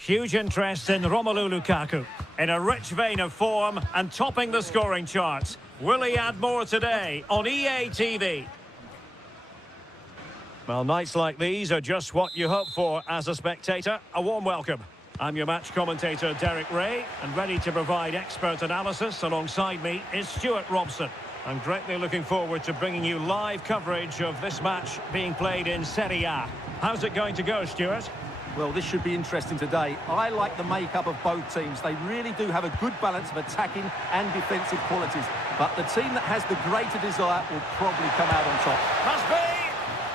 Huge interest in Romelu Lukaku. In a rich vein of form and topping the scoring charts. Will he add more today on EA TV? Well, nights like these are just what you hope for as a spectator. A warm welcome. I'm your match commentator, Derek Ray, and ready to provide expert analysis alongside me is Stuart Robson. I'm greatly looking forward to bringing you live coverage of this match being played in Serie A. How's it going to go, Stuart? Well, this should be interesting today. I like the makeup of both teams. They really do have a good balance of attacking and defensive qualities. But the team that has the greater desire will probably come out on top. Must be!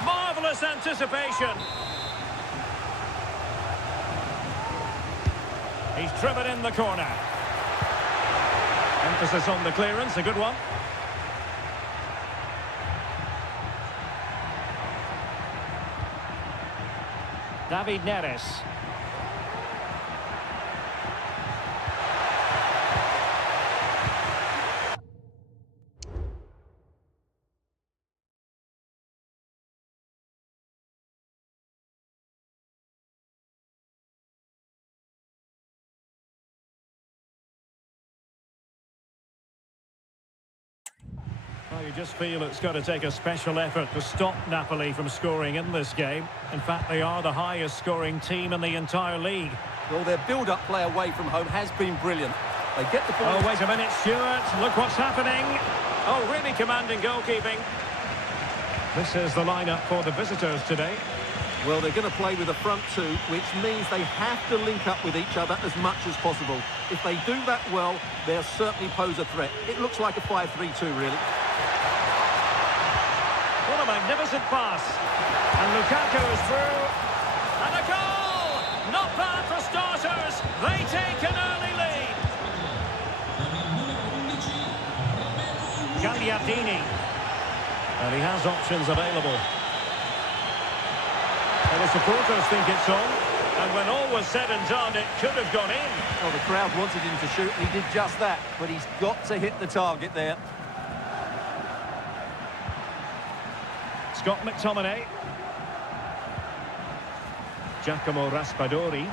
Marvellous anticipation. He's driven in the corner. Emphasis on the clearance, a good one. David Neres. Well, you just feel it's got to take a special effort to stop Napoli from scoring in this game. In fact, they are the highest scoring team in the entire league. Well, their build-up play away from home has been brilliant. They get the ball... Oh, wait a minute, Stuart. Look what's happening. Oh, really commanding goalkeeping. This is the lineup for the visitors today. Well, they're going to play with a front two, which means they have to link up with each other as much as possible. If they do that well, they'll certainly pose a threat. It looks like a 5-3-2, really. What a magnificent pass. And Lukaku is through. And a goal! Not bad for starters. They take an early lead. Gagliardini. And he has options available. And the supporters think it's on. And when all was said and done, it could have gone in. Well, the crowd wanted him to shoot, and he did just that. But he's got to hit the target there. Scott McTominay. Giacomo Raspadori.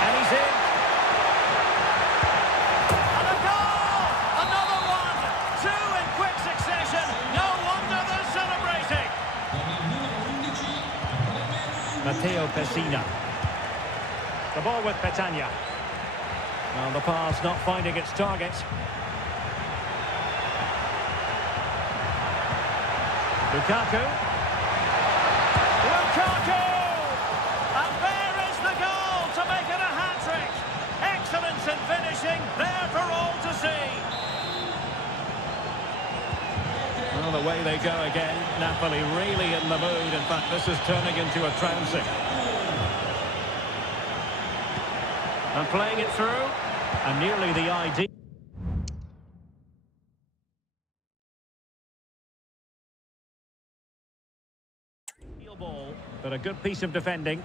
And he's in. And a goal! Another one! Two in quick succession. No wonder they're celebrating. Matteo Pessina. The ball with Petagna. Well, the pass not finding its target. Lukaku. Lukaku! And there is the goal to make it a hat-trick. Excellence in finishing, there for all to see. Well, away they go again. Napoli really in the mood. In fact, this is turning into a trouncing. And playing it through. And nearly the idea. Ball, but a good piece of defending.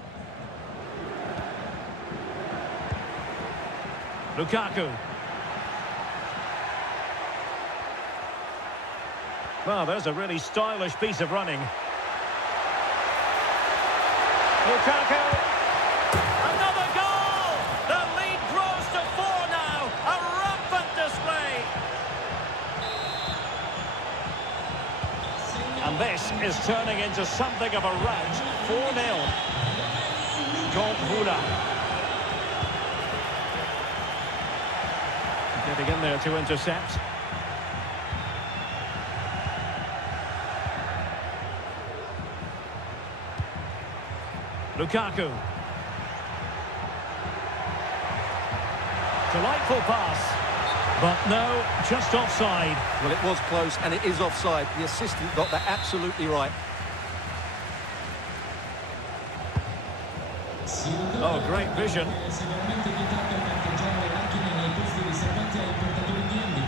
Lukaku. Well, there's a really stylish piece of running. Lukaku. Another goal! The lead grows to 4 now. A rampant display. And this is turning into something of a rout. 4-0. Vula. Getting in there to intercept. Lukaku. Delightful pass. But no, just offside. Well, it was close, and it is offside. The assistant got that absolutely right. Oh, great vision.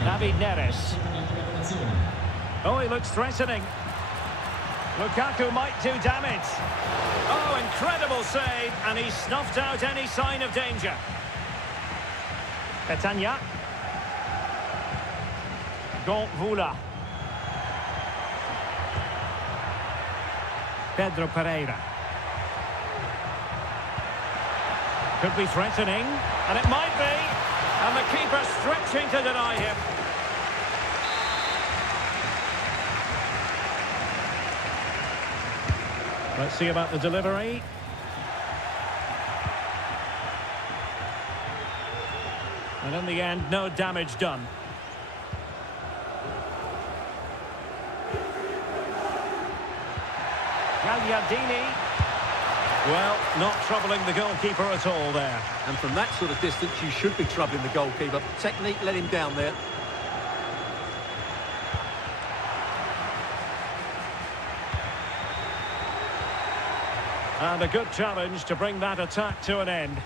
David Neres. Oh, he looks threatening. Lukaku might do damage. Oh, incredible save, and he snuffed out any sign of danger. Petagna. Vula. Pedro Pereira. Could be threatening, and it might be. And the keeper stretching to deny him. Let's see about the delivery. And in the end, no damage done. Gagliardini. Well, not troubling the goalkeeper at all there. And from that sort of distance, you should be troubling the goalkeeper. Technique let him down there. And a good challenge to bring that attack to an end.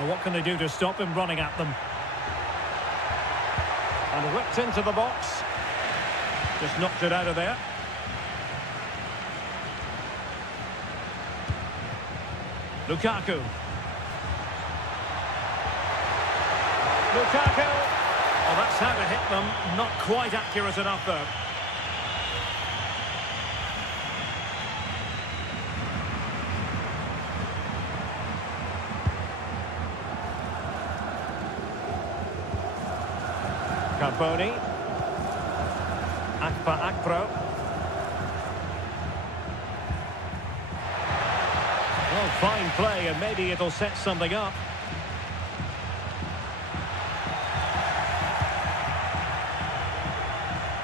And what can they do to stop him running at them? And whipped into the box. Just knocked it out of there. Lukaku. Lukaku. Oh, that's how to hit them. Not quite accurate enough, though. Carboni. Akpa Akpro. Well, fine play, and maybe it'll set something up.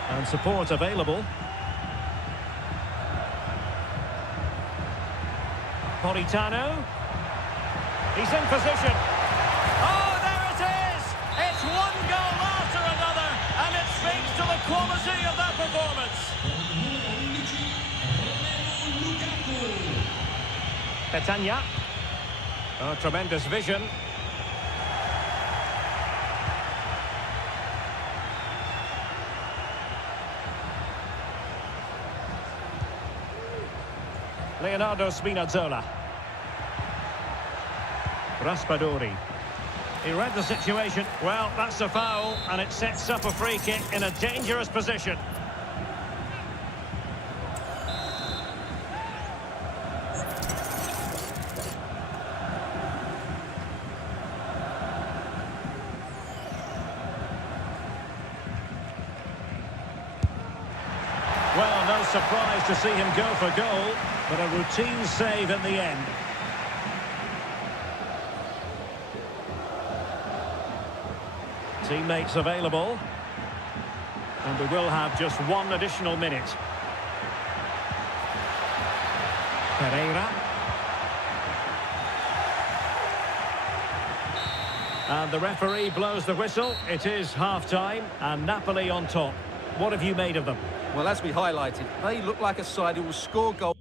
And support available. Politano. He's in position. Oh, there it is! It's one goal after another, and it speaks to the quality of that performance. Petagna. Oh, tremendous vision. Leonardo Spinazzola. Raspadori. He read the situation. Well, that's a foul, and it sets up a free kick in a dangerous position. Well, no surprise to see him go for goal, but a routine save in the end. Teammates available. And we will have just one additional minute. Pereira. And the referee blows the whistle. It is half-time, and Napoli on top. What have you made of them? Well, as we highlighted, they look like a side who will score goals.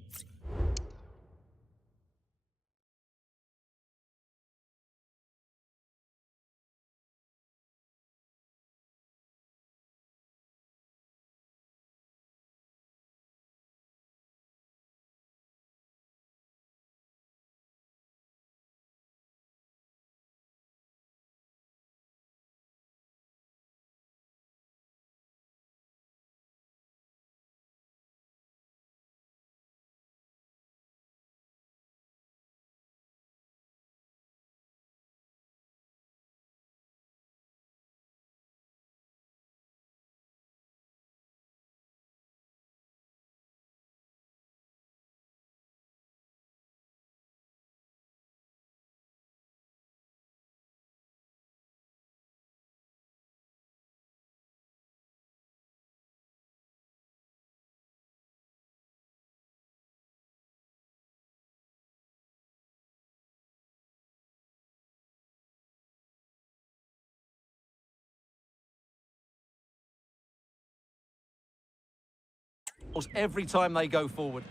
Every time they go forward.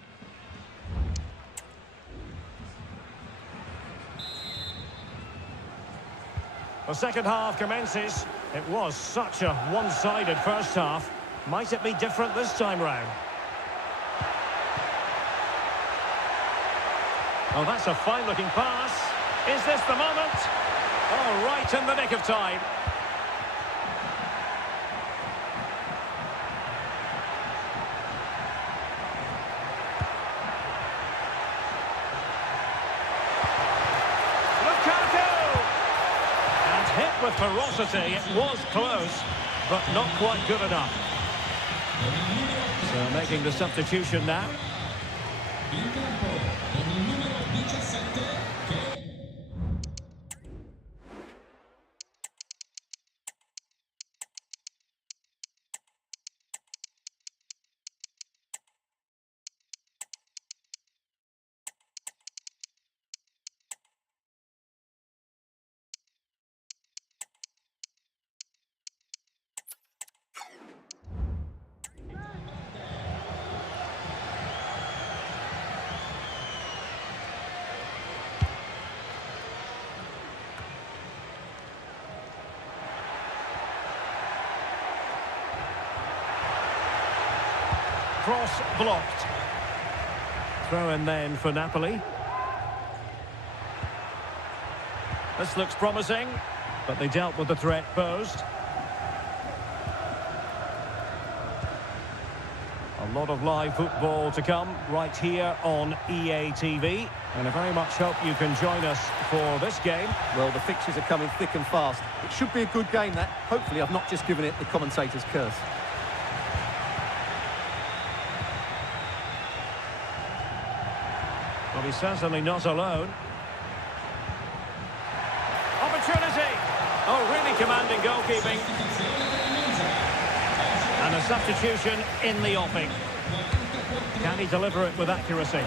The second half commences. It was such a one-sided first half. Might it be different this time round? Oh, that's a fine-looking pass. Is this the moment? Oh, right in the nick of time. with ferocity. It was close, but not quite good enough. So making the substitution now. Cross blocked. Throw in then for Napoli. This looks promising, but they dealt with the threat posed. A lot of live football to come right here on EA TV. And I very much hope you can join us for this game. Well, the fixtures are coming thick and fast. It should be a good game, that. Hopefully I've not just given it the commentator's curse. Well, he's certainly not alone. Opportunity! Oh, really commanding goalkeeping. And a substitution in the offing. Can he deliver it with accuracy?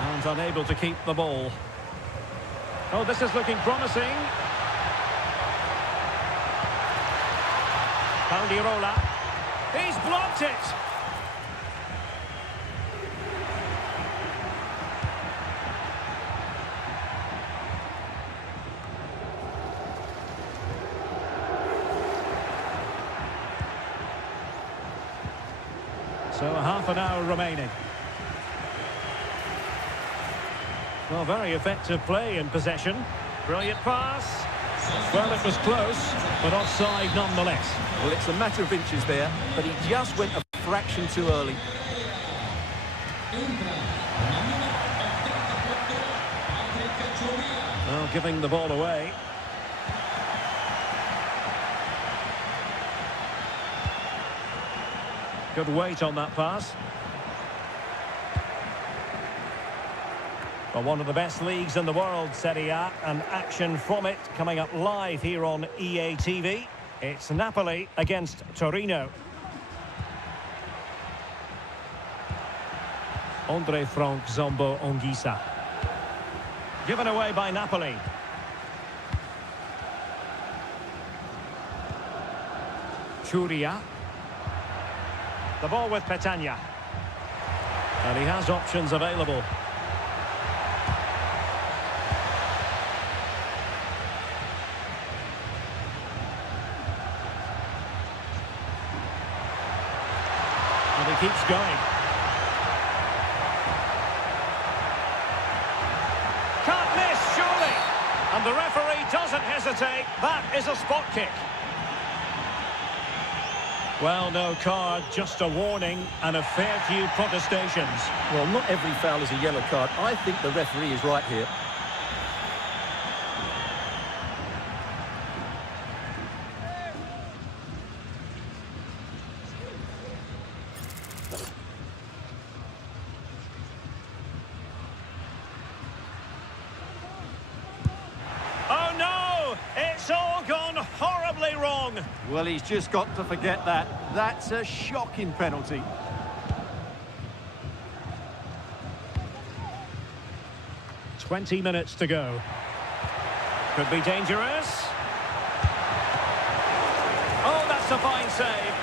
And unable to keep the ball. Oh, this is looking promising. Caldirola. He's blocked it. So half an hour remaining. Well, very effective play in possession. Brilliant pass. Well, it was close, but offside nonetheless. Well, it's a matter of inches there, but he just went a fraction too early. Well, giving the ball away. Good weight on that pass. Well, one of the best leagues in the world, Serie A, and action from it coming up live here on EA TV. It's Napoli against Torino. Andre Frank Zombo Onguisa. Given away by Napoli. Churia. The ball with Petagna. And he has options available. And he keeps going. Can't miss, surely. And the referee doesn't hesitate. That is a spot kick. Well, no card, just a warning and a fair few protestations. Well, not every foul is a yellow card. I think the referee is right here. Oh no! It's all gone horribly wrong. Well, he's just got to forget that. That's a shocking penalty. "20 minutes to go. Could be dangerous. Oh, that's a fine save.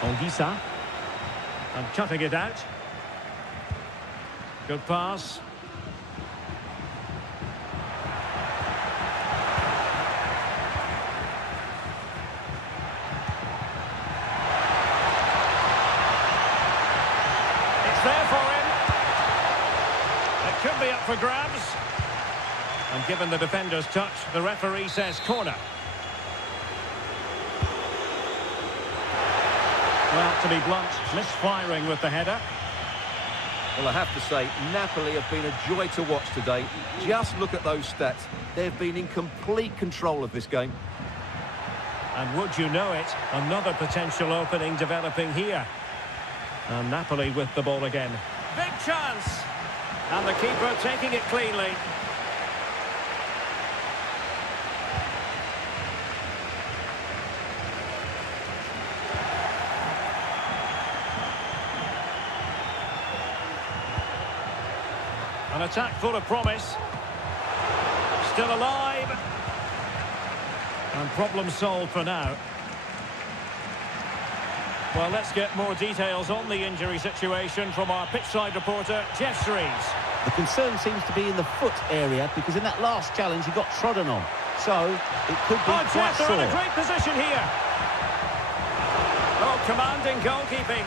Onguisa. And cutting it out. Good pass. There for him. It could be up for grabs. And given the defender's touch, the referee says corner. Well, to be blunt, misfiring with the header. Well, I have to say, Napoli have been a joy to watch today. Just look at those stats. They've been in complete control of this game. And would you know it, another potential opening developing here. And Napoli with the ball again. Big chance! And the keeper taking it cleanly. An attack full of promise. Still alive. And problem solved for now. Well, let's get more details on the injury situation from our pitchside reporter, Jeff Serie. The concern seems to be in the foot area because in that last challenge he got trodden on. So it could be quite Jeff, they're sore. in a great position here. Oh, commanding goalkeeping.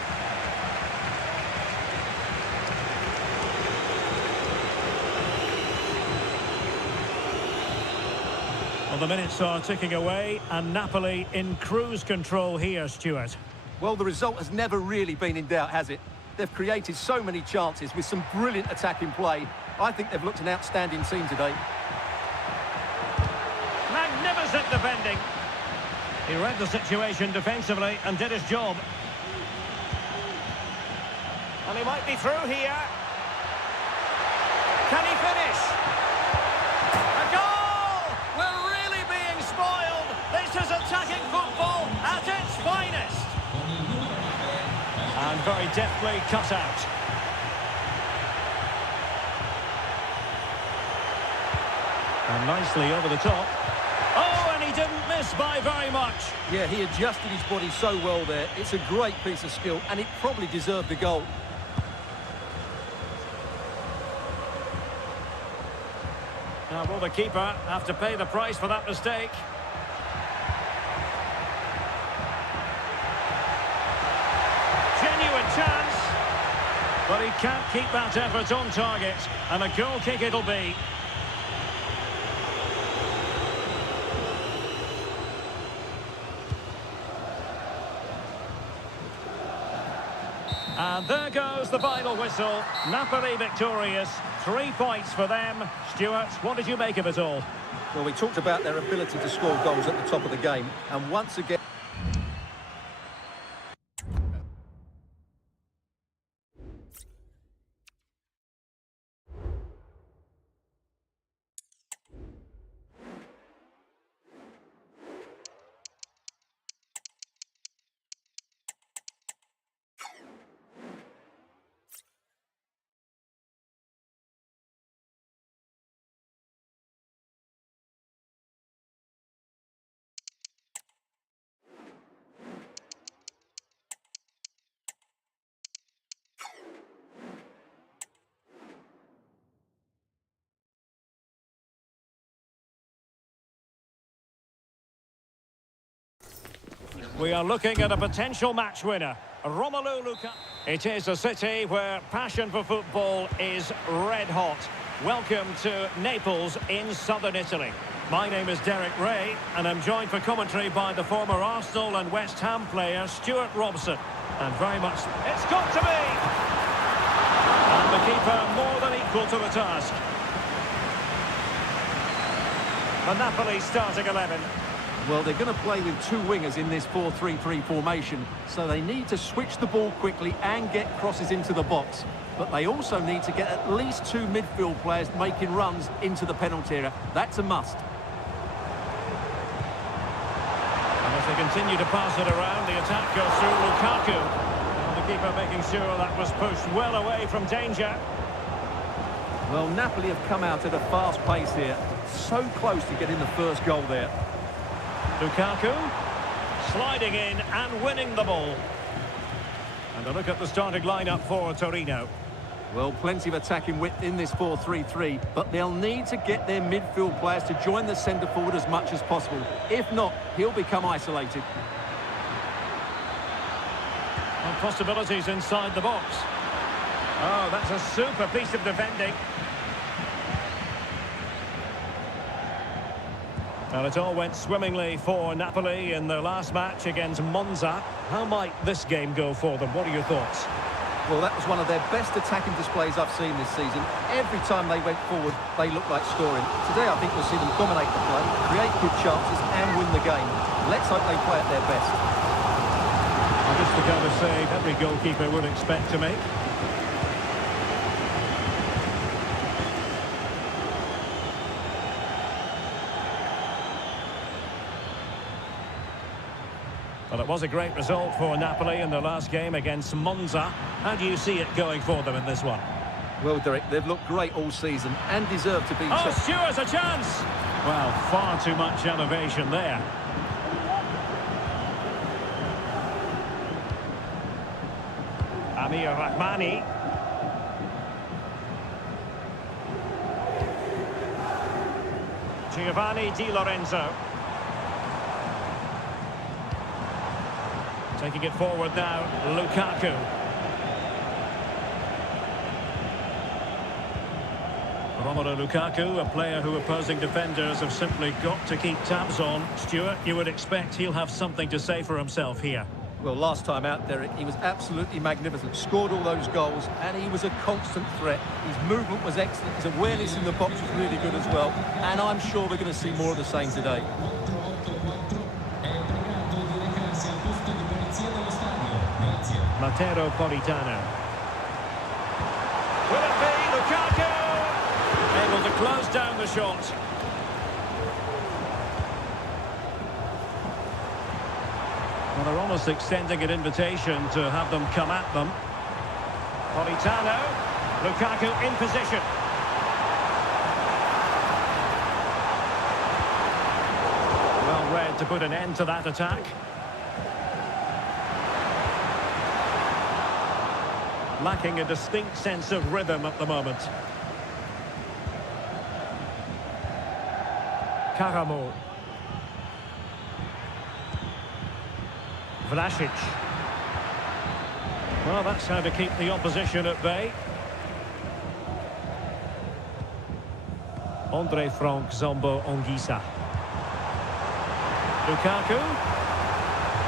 Well, the minutes are ticking away, and Napoli in cruise control here, Stuart. Well, the result has never really been in doubt, has it? They've created so many chances with some brilliant attacking play. I think they've looked an outstanding team today. Magnificent defending. He read the situation defensively and did his job. And he might be through here. Can he finish? A goal! We're really being spoiled. This is attacking football at its finest. And very deftly cut out. And nicely over the top. Oh, and he didn't miss by very much. Yeah, he adjusted his body so well there. It's a great piece of skill, and it probably deserved the goal. Now, will the keeper have to pay the price for that mistake? Genuine chance. But he can't keep that effort on target. And a goal kick it'll be. And there goes the final whistle. Napoli victorious. 3 points for them. Stuart, what did you make of it all? Well, we talked about their ability to score goals at the top of the game. And once again... We are looking at a potential match winner. Romelu Lukaku. It is a city where passion for football is red hot. Welcome to Naples in southern Italy. My name is Derek Ray, and I'm joined for commentary by the former Arsenal and West Ham player Stuart Robson. And very much... It's got to be! And the keeper more than equal to the task. The Napoli starting 11. Well, they're going to play with 2 wingers in this 4-3-3 formation, so they need to switch the ball quickly and get crosses into the box. But they also need to get at least 2 midfield players making runs into the penalty area. That's a must. And as they continue to pass it around, the attack goes through Lukaku. And the keeper making sure that was pushed well away from danger. Well, Napoli have come out at a fast pace here. So close to getting the first goal there. Lukaku sliding in and winning the ball. And a look at the starting lineup for Torino. Well, plenty of attacking width in this 4-3-3, but they'll need to get their midfield players to join the centre forward as much as possible. If not, he'll become isolated. And possibilities inside the box. Oh, that's a super piece of defending. Well, it all went swimmingly for Napoli in their last match against Monza. How might this game go for them? What are your thoughts? Well, that was one of their best attacking displays I've seen this season. Every time they went forward, they looked like scoring. Today, I think we'll see them dominate the play, create good chances and win the game. Let's hope they play at their best. Just the kind of save every goalkeeper would expect to make. Well, it was a great result for Napoli in their last game against Monza. How do you see it going for them in this one? Well, Derek, they've looked great all season and deserve to be... Oh, Stewart's a chance! Well, far too much elevation there. Amir Rahmani. Giovanni Di Lorenzo. Taking it forward now, Lukaku. Romelu Lukaku, a player who opposing defenders have simply got to keep tabs on. Stuart, you would expect he'll have something to say for himself here. Well, last time out, Derek, he was absolutely magnificent. Scored all those goals, and he was a constant threat. His movement was excellent. His awareness in the box was really good as well. And I'm sure we're going to see more of the same today. Matteo Politano. Will it be Lukaku? Able to close down the shot. Well, they're almost extending an invitation to have them come at them. Politano. Lukaku in position. Well read to put an end to that attack. Lacking a distinct sense of rhythm at the moment. Karamo. Vlasic. Well, that's how to keep the opposition at bay. Andre Frank Zombo Ongisa. Lukaku.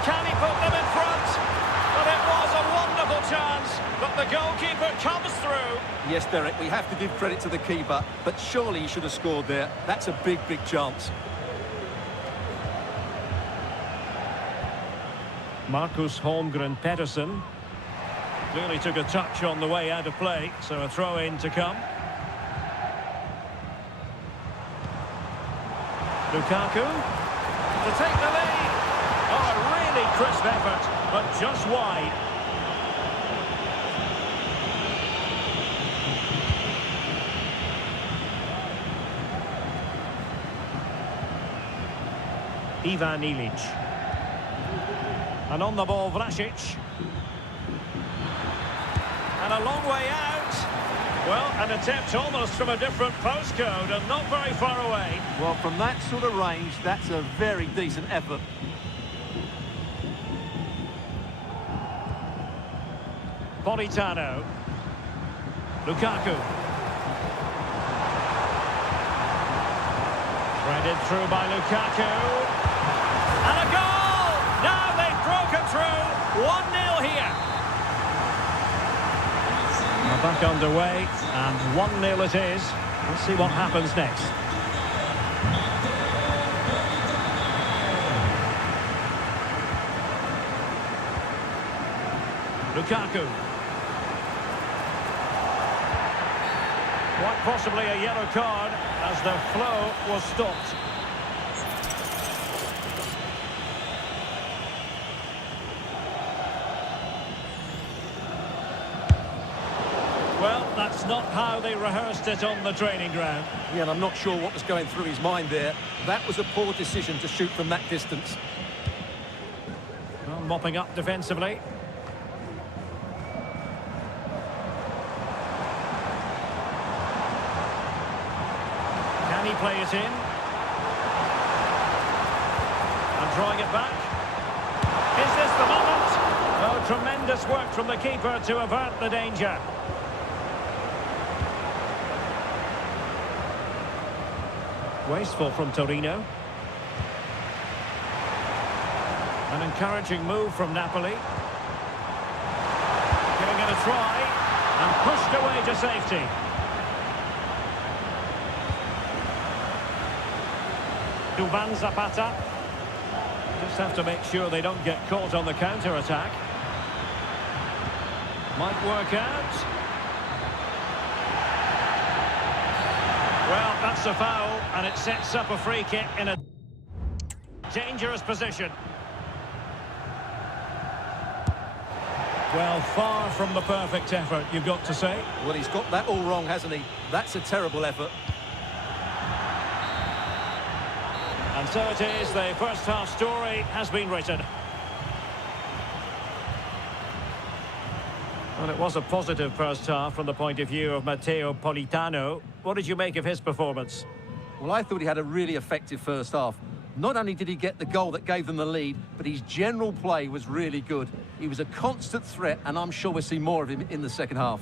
Can he put them in front? Well, it was a wonderful chance, but the goalkeeper comes through. Yes, Derek, we have to give credit to the keeper, but surely he should have scored there. That's a big, big chance. Marcus Holmgren Pedersen clearly took a touch on the way out of play, so a throw-in to come. Lukaku to take the lead. Oh, a really crisp effort, but just wide. Ivan Ilic. And on the ball, Vlasic. And a long way out. Well, an attempt almost from a different postcode and not very far away. Well, from that sort of range, that's a very decent effort. Politano. Lukaku. Threaded through by Lukaku. And a goal! Now they've broken through. 1-0 here. We're back underway, and 1-0 it is. Let's see what happens next. Lukaku. Quite possibly a yellow card as the flow was stopped. Well, that's not how they rehearsed it on the training ground. Yeah, and I'm not sure what was going through his mind there. That was a poor decision to shoot from that distance. Well, mopping up defensively. Can he play it in? And drawing it back. Is this the moment? Oh, tremendous work from the keeper to avert the danger. Wasteful from Torino. An encouraging move from Napoli. Giving it a try. And pushed away to safety. Duvan Zapata. Just have to make sure they don't get caught on the counter-attack. Might work out. Well, that's a foul, and it sets up a free kick in a dangerous position. Well, far from the perfect effort, you've got to say. Well, he's got that all wrong, hasn't he? That's a terrible effort. And so it is, the first half story has been written. Well, it was a positive first half from the point of view of Matteo Politano. What did you make of his performance? Well, I thought he had a really effective first half. Not only did he get the goal that gave them the lead, but his general play was really good. He was a constant threat, and I'm sure we'll see more of him in the second half.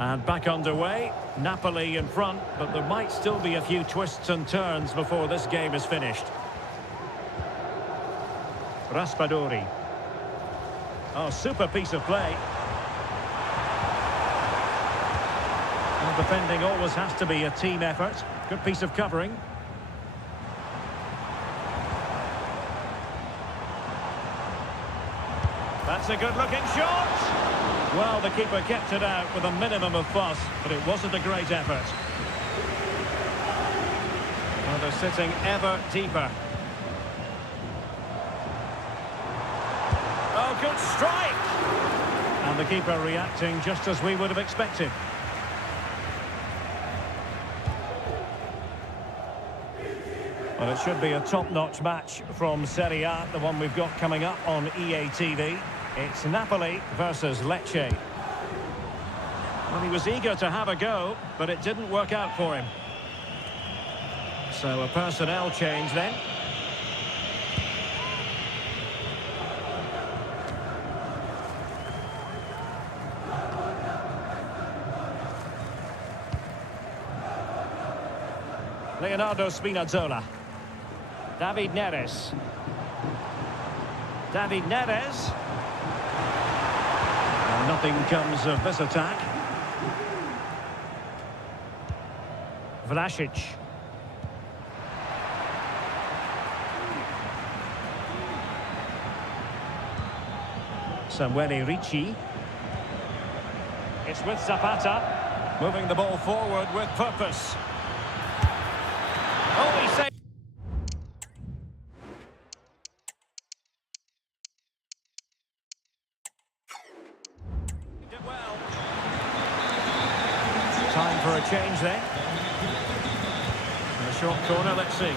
And back underway, Napoli in front, but there might still be a few twists and turns before this game is finished. Raspadori. Oh, super piece of play. Well, defending always has to be a team effort. Good piece of covering. That's a good-looking shot! Well, the keeper kept it out with a minimum of fuss, but it wasn't a great effort. Well, they're sitting ever deeper. Oh, good strike! And the keeper reacting just as we would have expected. Well, it should be a top-notch match from Serie A, the one we've got coming up on EA TV. It's Napoli versus Lecce. Well, he was eager to have a go, but it didn't work out for him. So a personnel change then. Leonardo Spinazzola. David Neres. David Neres. And nothing comes of this attack. Vlasic. Samuele Ricci. It's with Zapata. Moving the ball forward with purpose. Oh, he saved. Did well. Time for a change then. A short corner, let's see.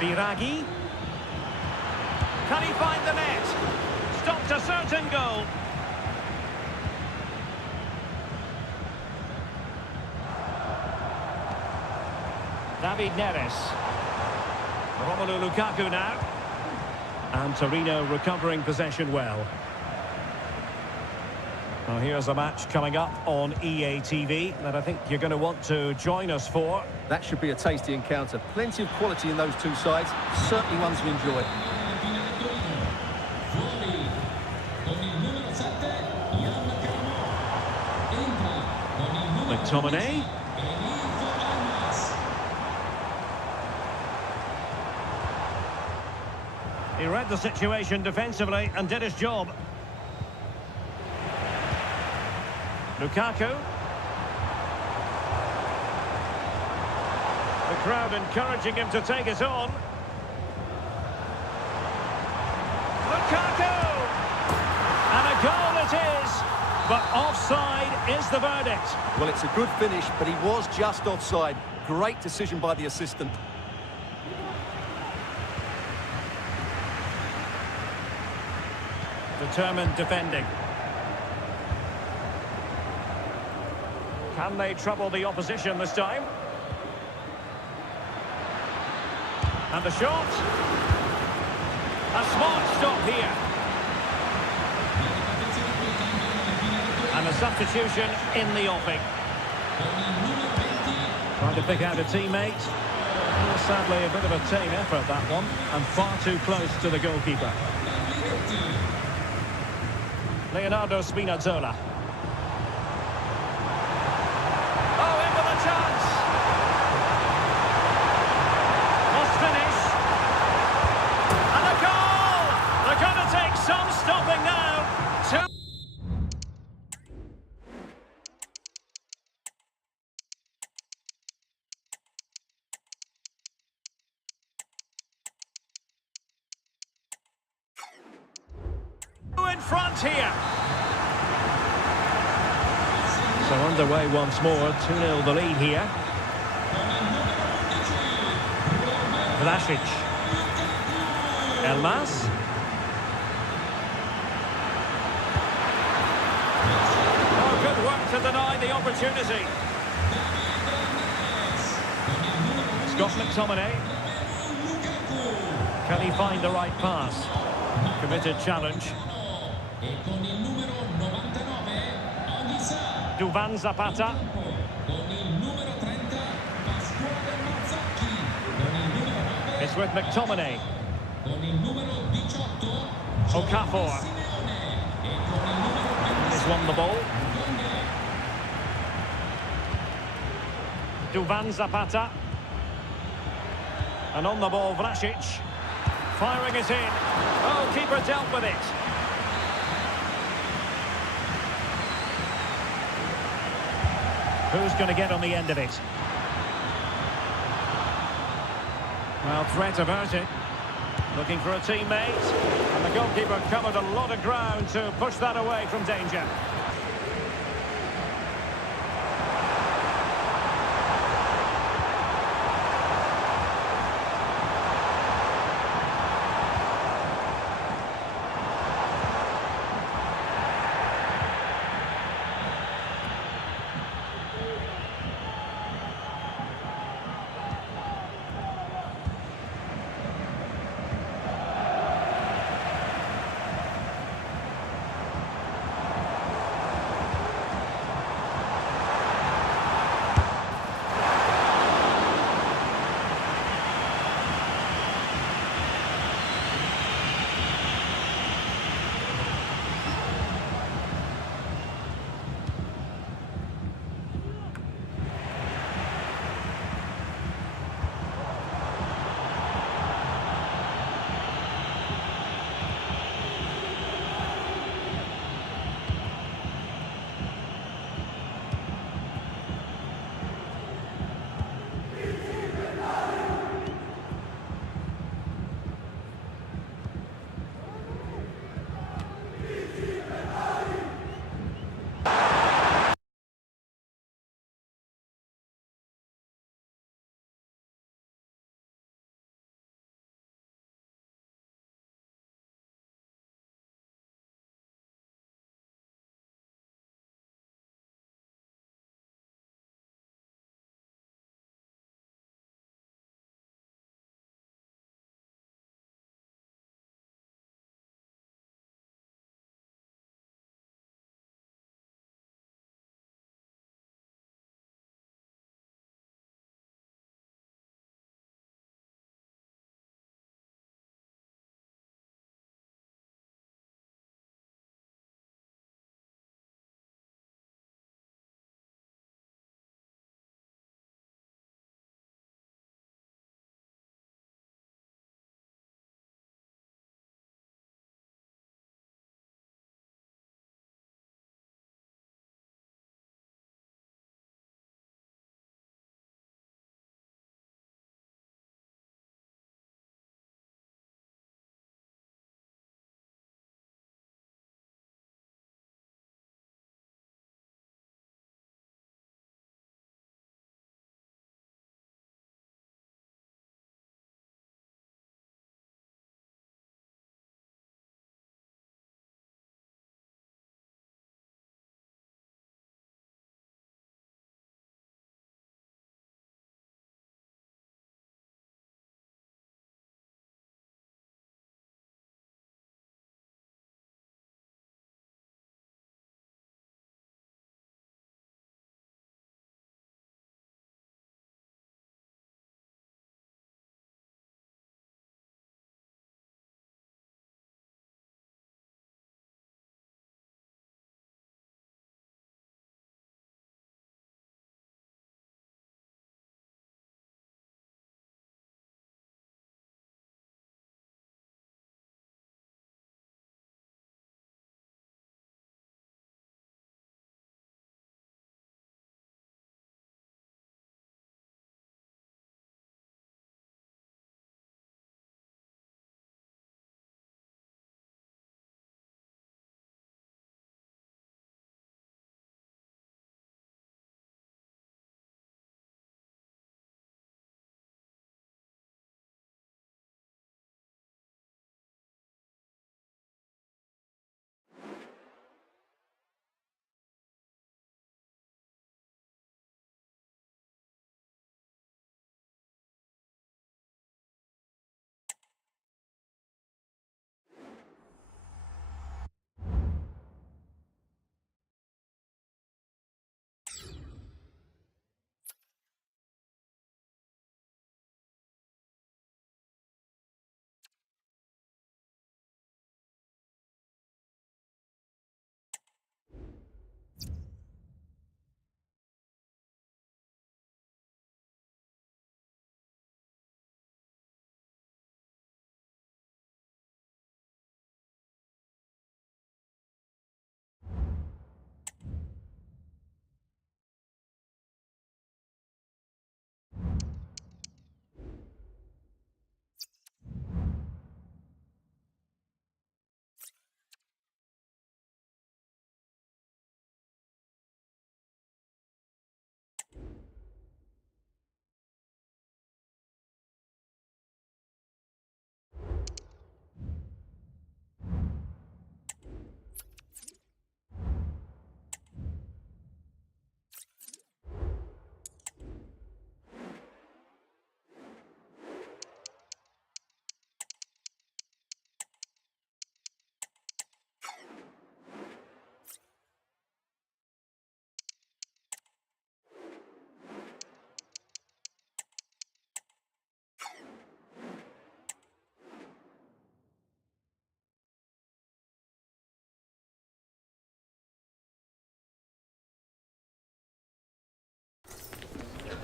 Biraghi. Can he find the net? Stopped a certain goal. David Neres. Romelu Lukaku now. And Torino recovering possession well. Well, here's a match coming up on EA TV that I think you're going to want to join us for. That should be a tasty encounter. Plenty of quality in those two sides. Certainly one to enjoy. McTominay. He read the situation defensively and did his job. Lukaku. The crowd encouraging him to take it on. Lukaku! And a goal it is, but offside is the verdict. Well, it's a good finish, but he was just offside. Great decision by the assistant. Determined defending. Can they trouble the opposition this time? And the shot. A smart stop here. And a substitution in the offing. Trying to pick out a teammate. Well, sadly, a bit of a tame effort, that one. And far too close to the goalkeeper. Leonardo Spinazzola. Oh, in with a chance. Must finish. And a goal! They're going to take some stopping now. Two. In front here. So underway once more, 2-0 the lead here. Vlasic. Elmas. Oh, good work to deny the opportunity. Scott McTominay. Can he find the right pass? Committed challenge. Duvan Zapata. It's with McTominay. Okafor. He's won the ball. Duvan Zapata. And on the ball, Vlasic. Firing it in. Oh, keeper dealt with it. Who's going to get on the end of it? Well, threat averted. Looking for a teammate. And the goalkeeper covered a lot of ground to push that away from danger.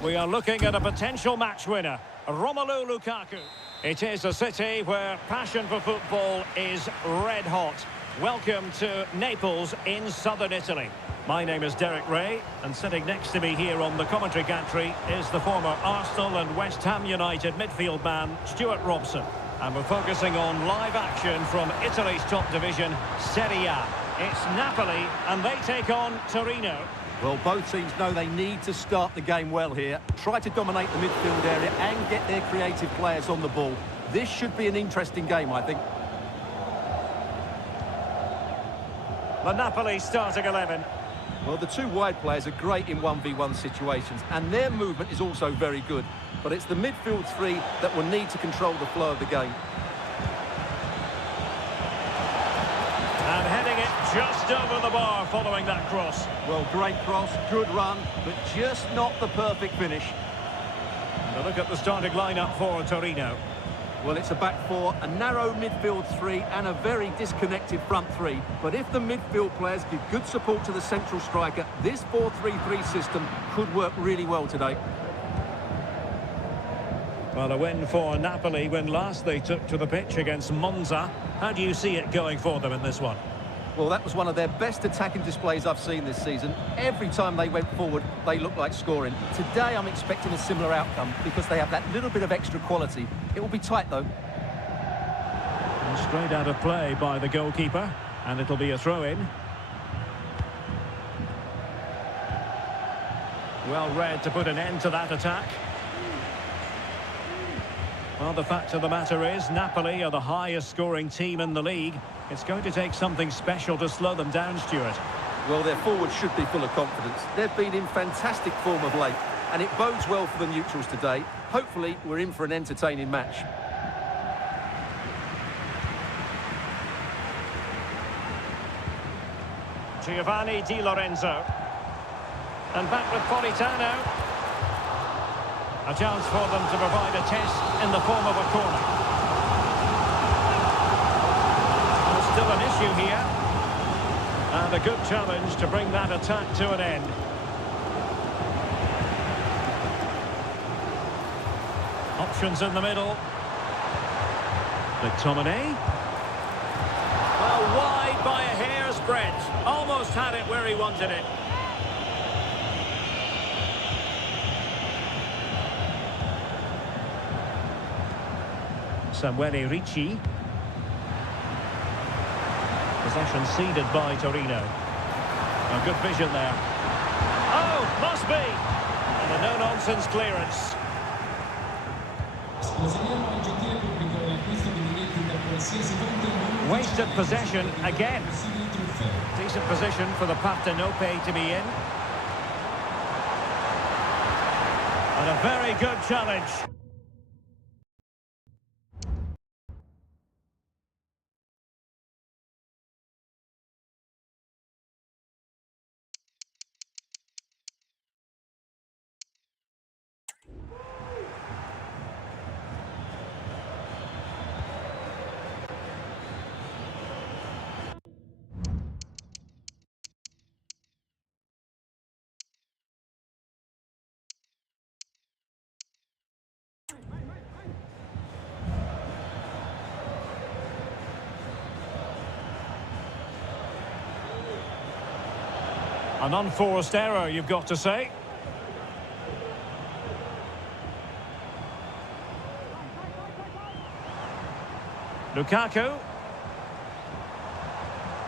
We are looking at a potential match winner, Romelu Lukaku. It is a city where passion for football is red hot. Welcome to Naples in southern Italy. My name is Derek Ray, and sitting next to me here on the commentary gantry is the former Arsenal and West Ham United midfield man, Stuart Robson. And we're focusing on live action from Italy's top division, Serie A. It's Napoli, and they take on Torino. Well, both teams know they need to start the game well here. Try to dominate the midfield area and get their creative players on the ball. This should be an interesting game, I think. The Napoli starting 11. Well, the two wide players are great in 1v1 situations, and their movement is also very good. But it's the midfield three that will need to control the flow of the game. And heading it just over the bar following that cross. Well, great cross, good run, but just not the perfect finish. And a look at the starting lineup for Torino. Well, it's a back four, a narrow midfield three, and a very disconnected front three. But if the midfield players give good support to the central striker, this 4-3-3 system could work really well today. Well, a win for Napoli when last they took to the pitch against Monza. How do you see it going for them in this one? Well, that was one of their best attacking displays I've seen this season. Every time they went forward, they looked like scoring. Today, I'm expecting a similar outcome because they have that little bit of extra quality. It will be tight, though. And straight out of play by the goalkeeper, and it'll be a throw-in. Well read to put an end to that attack. Well, the fact of the matter is, Napoli are the highest scoring team in the league. It's going to take something special to slow them down, Stuart. Well, their forwards should be full of confidence. They've been in fantastic form of late, and it bodes well for the neutrals today. Hopefully, we're in for an entertaining match. Giovanni Di Lorenzo. And back with Politano. A chance for them to provide a test in the form of a corner. There's still an issue here. And a good challenge to bring that attack to an end. Options in the middle. McTominay. Well, wide by a hair's breadth. Almost had it where he wanted it. Samuele Ricci. Possession ceded by Torino. A good vision there. Oh, must be! And a no-nonsense clearance. Wasted possession again. Decent position for the Partenope to be in. And a very good challenge. An unforced error, you've got to say. Lukaku.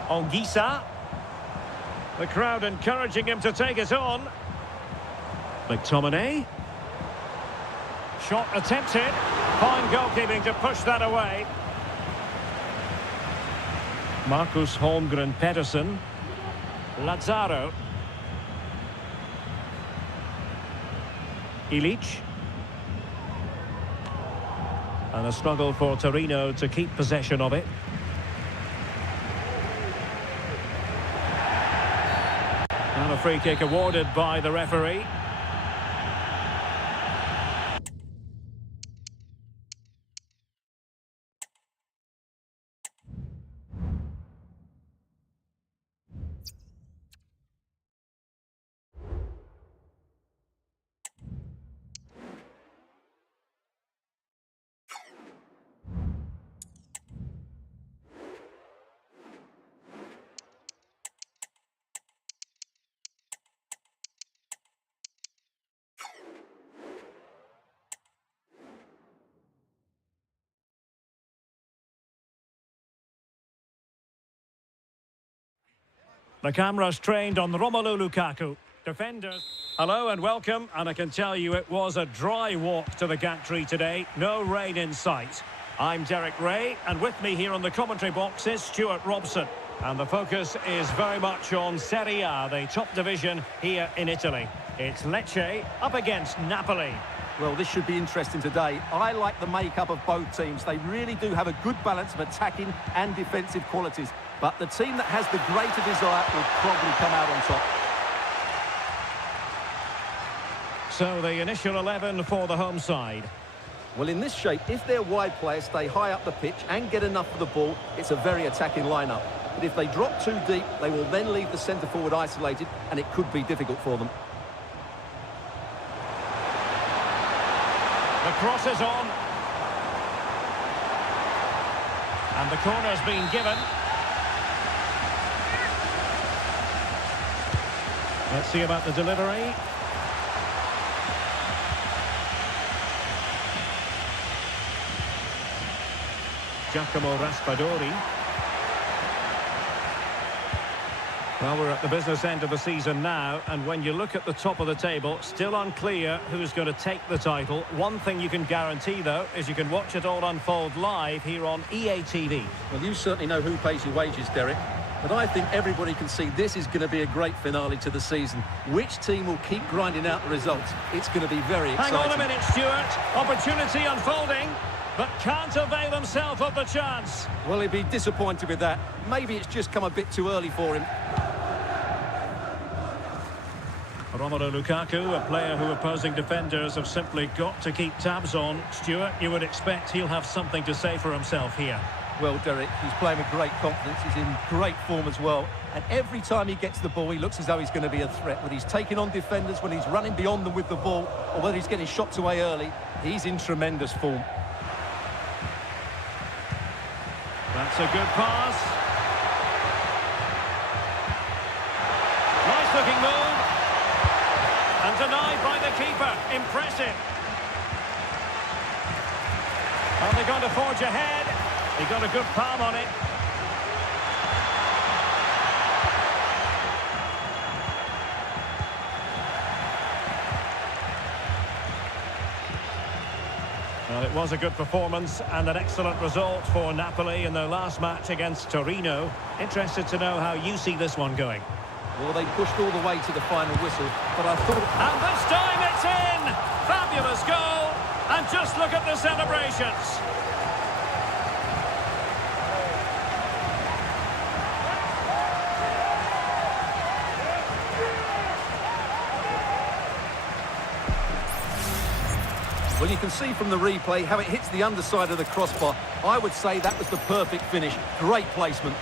Onguisa. The crowd encouraging him to take it on. McTominay. Shot attempted. Fine goalkeeping to push that away. Marcus Holmgren Pedersen. Lazaro. Ilic. And a struggle for Torino to keep possession of it. And a free kick awarded by the referee. The camera's trained on Romelu Lukaku. Defenders. Hello and welcome, and I can tell you it was a dry walk to the gantry today. No rain in sight. I'm Derek Ray, and with me here on the commentary box is Stuart Robson. And the focus is very much on Serie A, the top division here in Italy. It's Lecce up against Napoli. Well, this should be interesting today. I like the makeup of both teams. They really do have a good balance of attacking and defensive qualities. But the team that has the greater desire will probably come out on top. So the initial 11 for the home side. Well, in this shape, if their wide players stay high up the pitch and get enough of the ball, it's a very attacking lineup. But if they drop too deep, they will then leave the centre-forward isolated, and it could be difficult for them. The cross is on. And the corner's been given. Let's see about the delivery. Giacomo Raspadori. Well, we're at the business end of the season now, and when you look at the top of the table, still unclear who's going to take the title. One thing you can guarantee, though, is you can watch it all unfold live here on EA TV. Well, you certainly know who pays your wages, Derek. But I think everybody can see this is going to be a great finale to the season. Which team will keep grinding out the results? It's going to be very exciting. Hang on a minute, Stuart. Opportunity unfolding, but can't avail himself of the chance. Well, he'd be disappointed with that. Maybe it's just come a bit too early for him. Romelu Lukaku, a player who opposing defenders have simply got to keep tabs on. Stuart, you would expect he'll have something to say for himself here. Well, Derek, he's playing with great confidence. He's in great form as well. And every time he gets the ball, he looks as though he's going to be a threat. Whether he's taking on defenders, when he's running beyond them with the ball, or whether he's getting shots away early, he's in tremendous form. That's a good pass. Nice looking move. And denied by the keeper. Impressive. Are they going to forge ahead? He got a good palm on it. Well, it was a good performance and an excellent result for Napoli in their last match against Torino. Interested to know how you see this one going. Well, they pushed all the way to the final whistle, but I thought... And this time it's in! Fabulous goal! And just look at the celebrations! Well, you can see from the replay how it hits the underside of the crossbar. I would say that was the perfect finish. Great placement.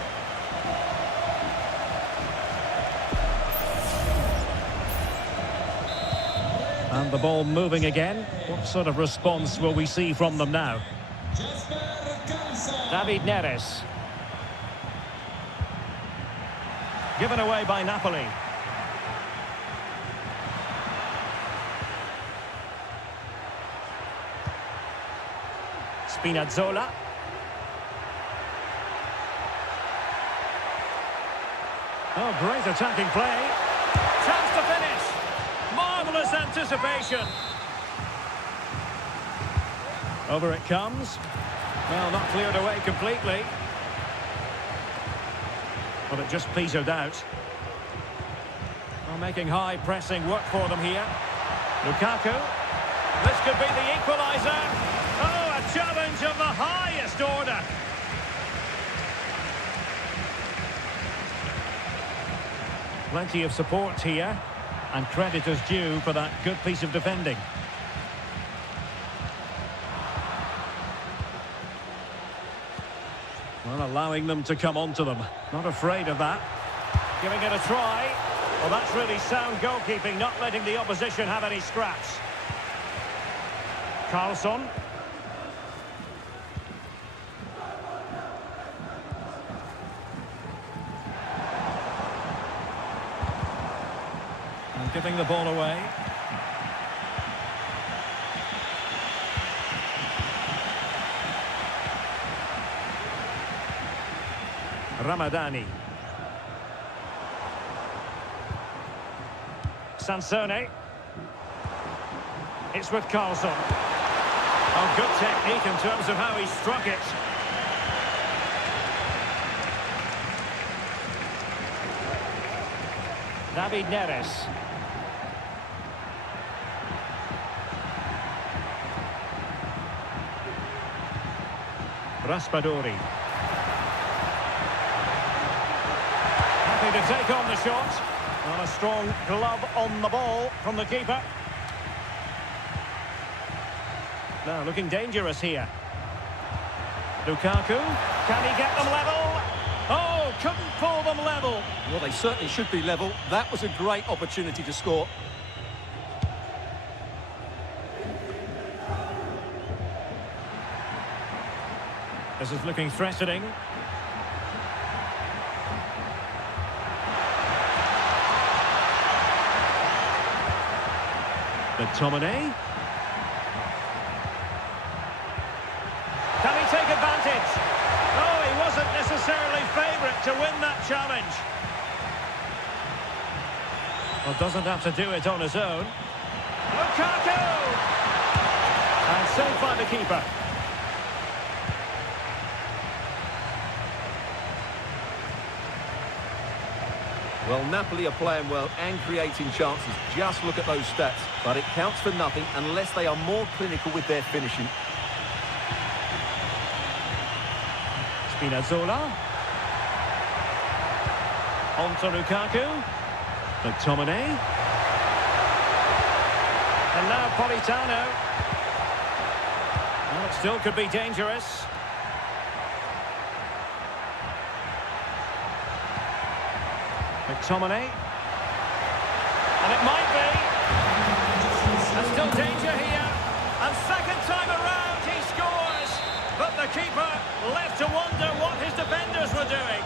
And the ball moving again. What sort of response will we see from them now? David Neres. Given away by Napoli. Spinazzola. Oh, great attacking play. Chance to finish. Marvellous anticipation. Over it comes. Well, not cleared away completely. Well, it just petered out. Well, making high pressing work for them here. Lukaku. This could be the equaliser. Oh, a challenge of the highest order. Plenty of support here. And credit is due for that good piece of defending. Well, allowing them to come onto them. Not afraid of that. Giving it a try. Well, that's really sound goalkeeping, not letting the opposition have any scraps. Carlson. And giving the ball away. Ramadani. Sansone. It's with Carlson. Oh, good technique in terms of how he struck it. David Neres. Raspadori. Happy to take on the shot. And a strong glove on the ball from the keeper. Now looking dangerous here. Lukaku. Can he get them level? Oh, couldn't pull them level. Well, they certainly should be level. That was a great opportunity to score. This is looking threatening. McTominay. Can he take advantage? Oh, he wasn't necessarily favourite to win that challenge. Well, doesn't have to do it on his own. Lukaku! And saved by the keeper. Well, Napoli are playing well and creating chances. Just look at those stats. But it counts for nothing unless they are more clinical with their finishing. Spinazzola. On to Lukaku. McTominay. And now Politano. Well, it still could be dangerous. McTominay. And it might be. And still danger here. And second time around he scores. But the keeper left to wonder what his defenders were doing.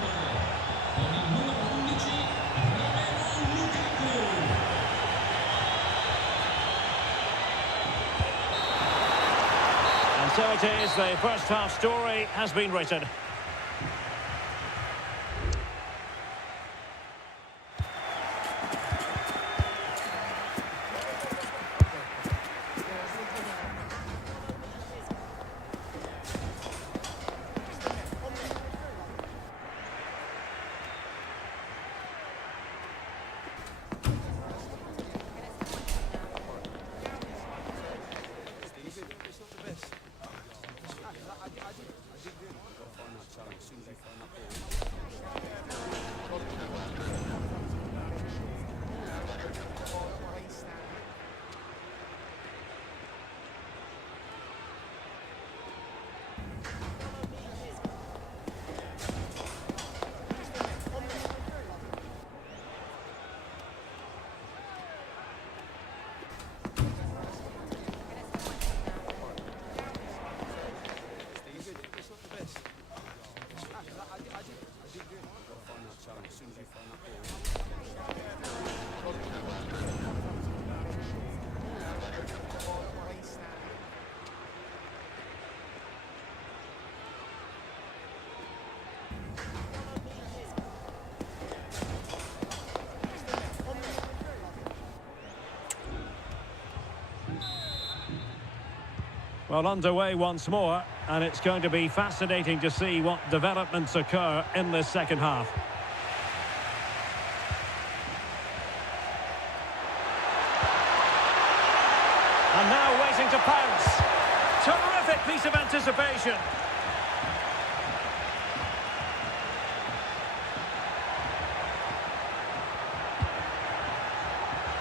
And so it is, the first half story has been written. Well, underway once more, and it's going to be fascinating to see what developments occur in this second half. And now waiting to pounce. Terrific piece of anticipation.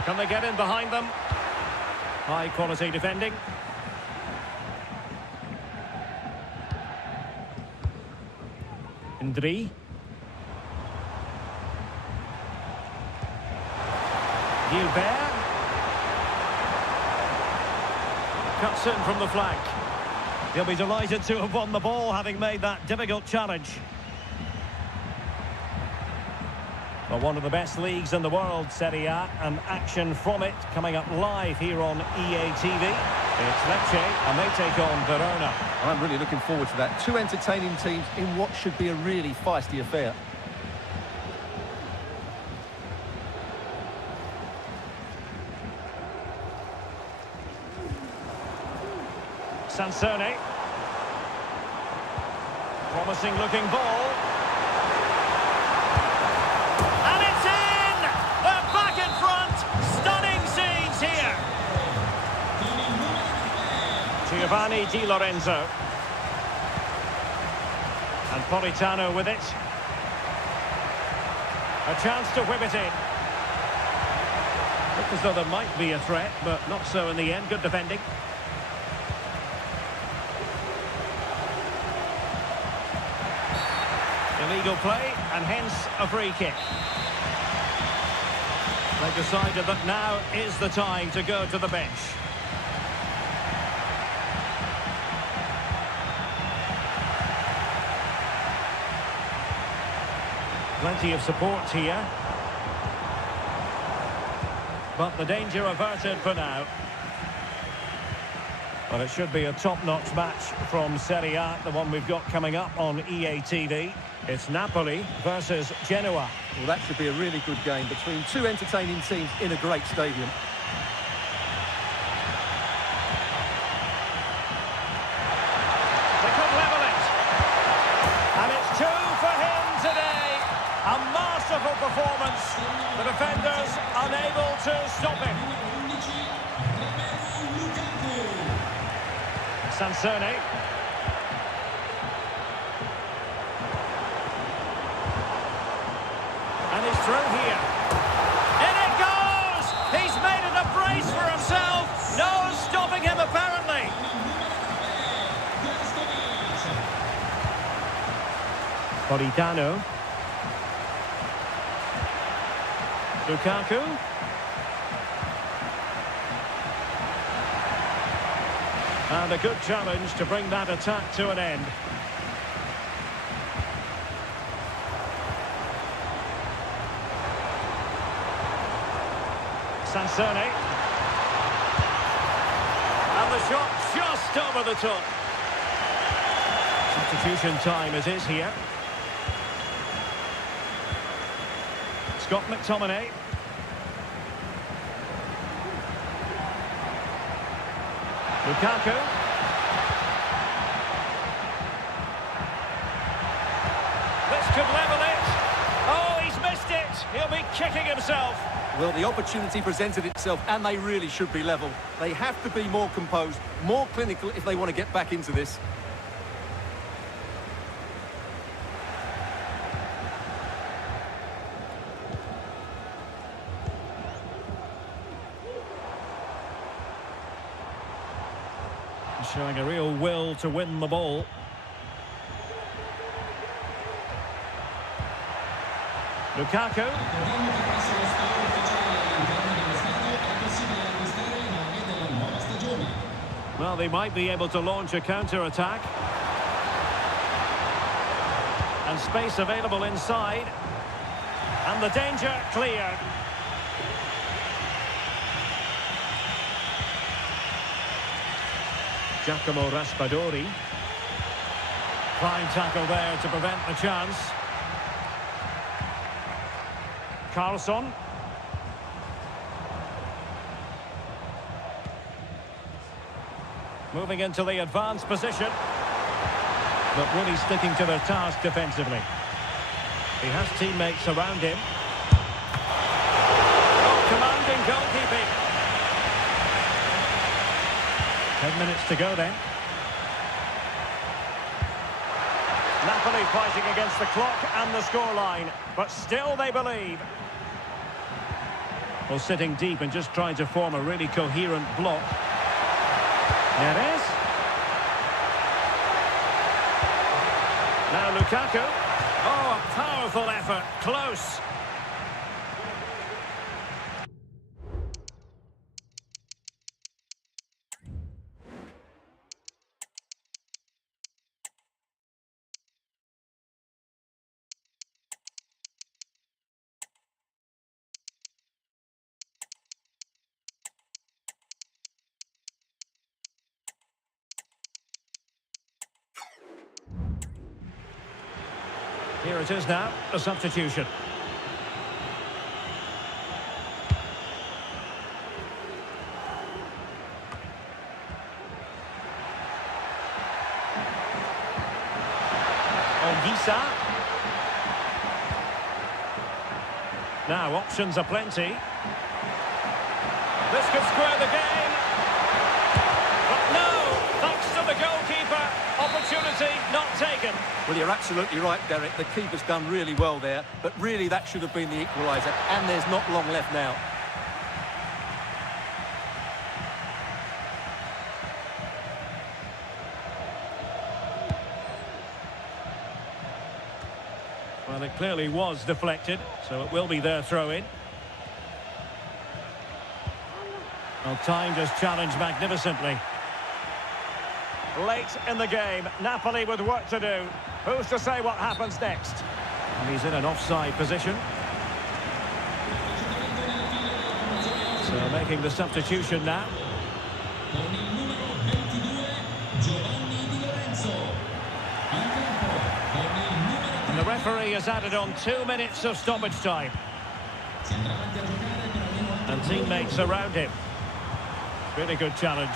Can they get in behind them? High quality defending. Gilbert. Cuts in from the flank. He'll be delighted to have won the ball, having made that difficult challenge. Well, one of the best leagues in the world, Serie A, and action from it coming up live here on EA TV. It's Lecce, and they take on Verona. I'm really looking forward to that. Two entertaining teams in what should be a really feisty affair. Sansone. Promising looking ball. And it's in! They're back in front! Stunning scenes here! Giovanni Di Lorenzo. And Politano with it. A chance to whip it in. Looked as though there might be a threat, but not so in the end. Good defending. Illegal play, and hence a free kick. They decided that now is the time to go to the bench. Plenty of support here. But the danger averted for now. Well, it should be a top-notch match from Serie A, the one we've got coming up on EA TV. It's Napoli versus Genoa. Well, that should be a really good game between two entertaining teams in a great stadium. They could level it. And it's two for him today. A masterful performance. The defenders unable to stop him. Sansone. And he's through here. In it goes! He's made it a brace for himself. No stopping him, apparently. Politano. Lukaku. And a good challenge to bring that attack to an end. Sansone. And the shot just over the top. Substitution time it is here. Scott McTominay. Lukaku. This could level it. Oh, he's missed it. He'll be kicking himself. Well, the opportunity presented itself, and they really should be level. They have to be more composed, more clinical if they want to get back into this. Showing a real will to win the ball. Lukaku. Well, they might be able to launch a counter-attack. And space available inside. And the danger cleared. Giacomo Raspadori. Fine tackle there to prevent the chance. Carlson. Moving into the advanced position. But really sticking to their task defensively. He has teammates around him. Oh, commanding goalkeeping. 10 minutes to go then. Napoli fighting against the clock and the scoreline, but still they believe. Well, sitting deep and just trying to form a really coherent block. There it is. Now Lukaku. Oh, a powerful effort. Close. Here it is now, a substitution. Gisa. Now options are plenty. This could square the game. But no, thanks to the goalkeeper. Opportunity not taken. Well, you're absolutely right, Derek. The keeper's done really well there, but really that should have been the equaliser, and there's not long left now. Well, it clearly was deflected, so it will be their throw-in. Well, timed his challenge magnificently. Late in the game, Napoli with work to do. Who's to say what happens next? And he's in an offside position. So making the substitution now. And the referee has added on 2 minutes of stoppage time. And teammates around him. Really good challenge.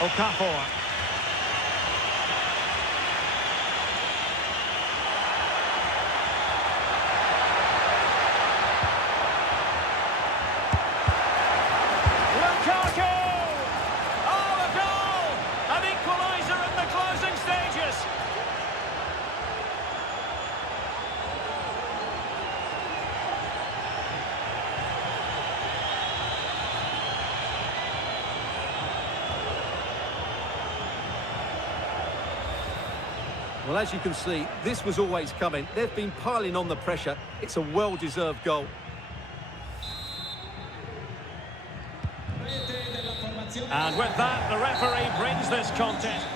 Okafor. Lukaku! Oh, a goal! An equaliser in the closing stages. Well, as you can see, this was always coming. They've been piling on the pressure. It's a well-deserved goal. And with that, the referee brings this contest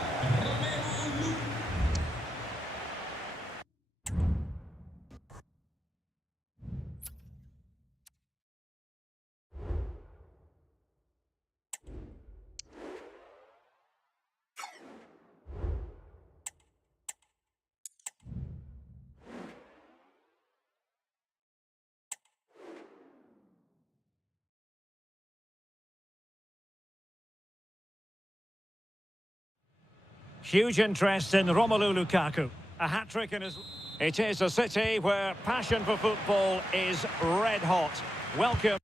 Huge interest in Romelu Lukaku. A hat-trick in his... It is a city where passion for football is red hot. Welcome.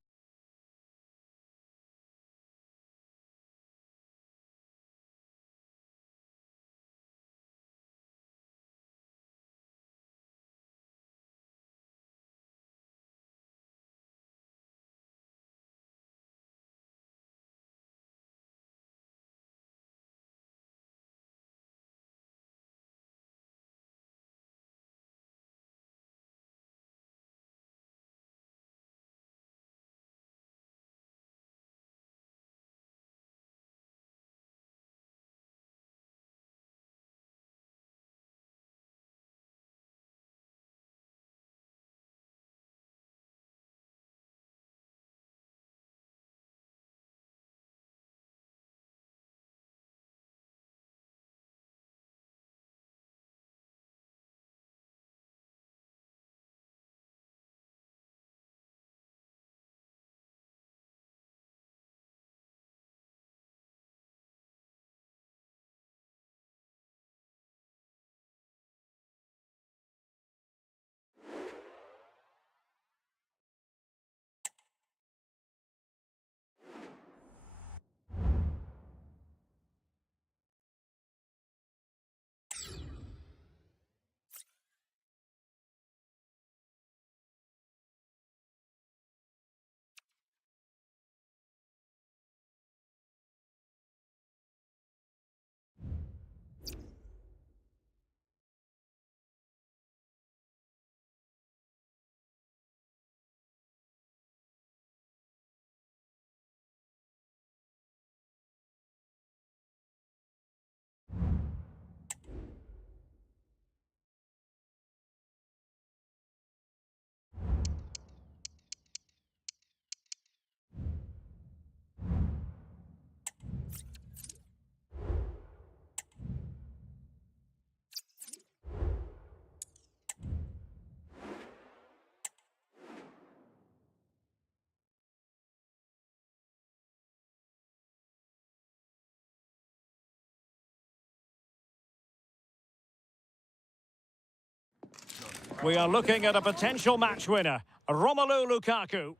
We are looking at a potential match winner, Romelu Lukaku.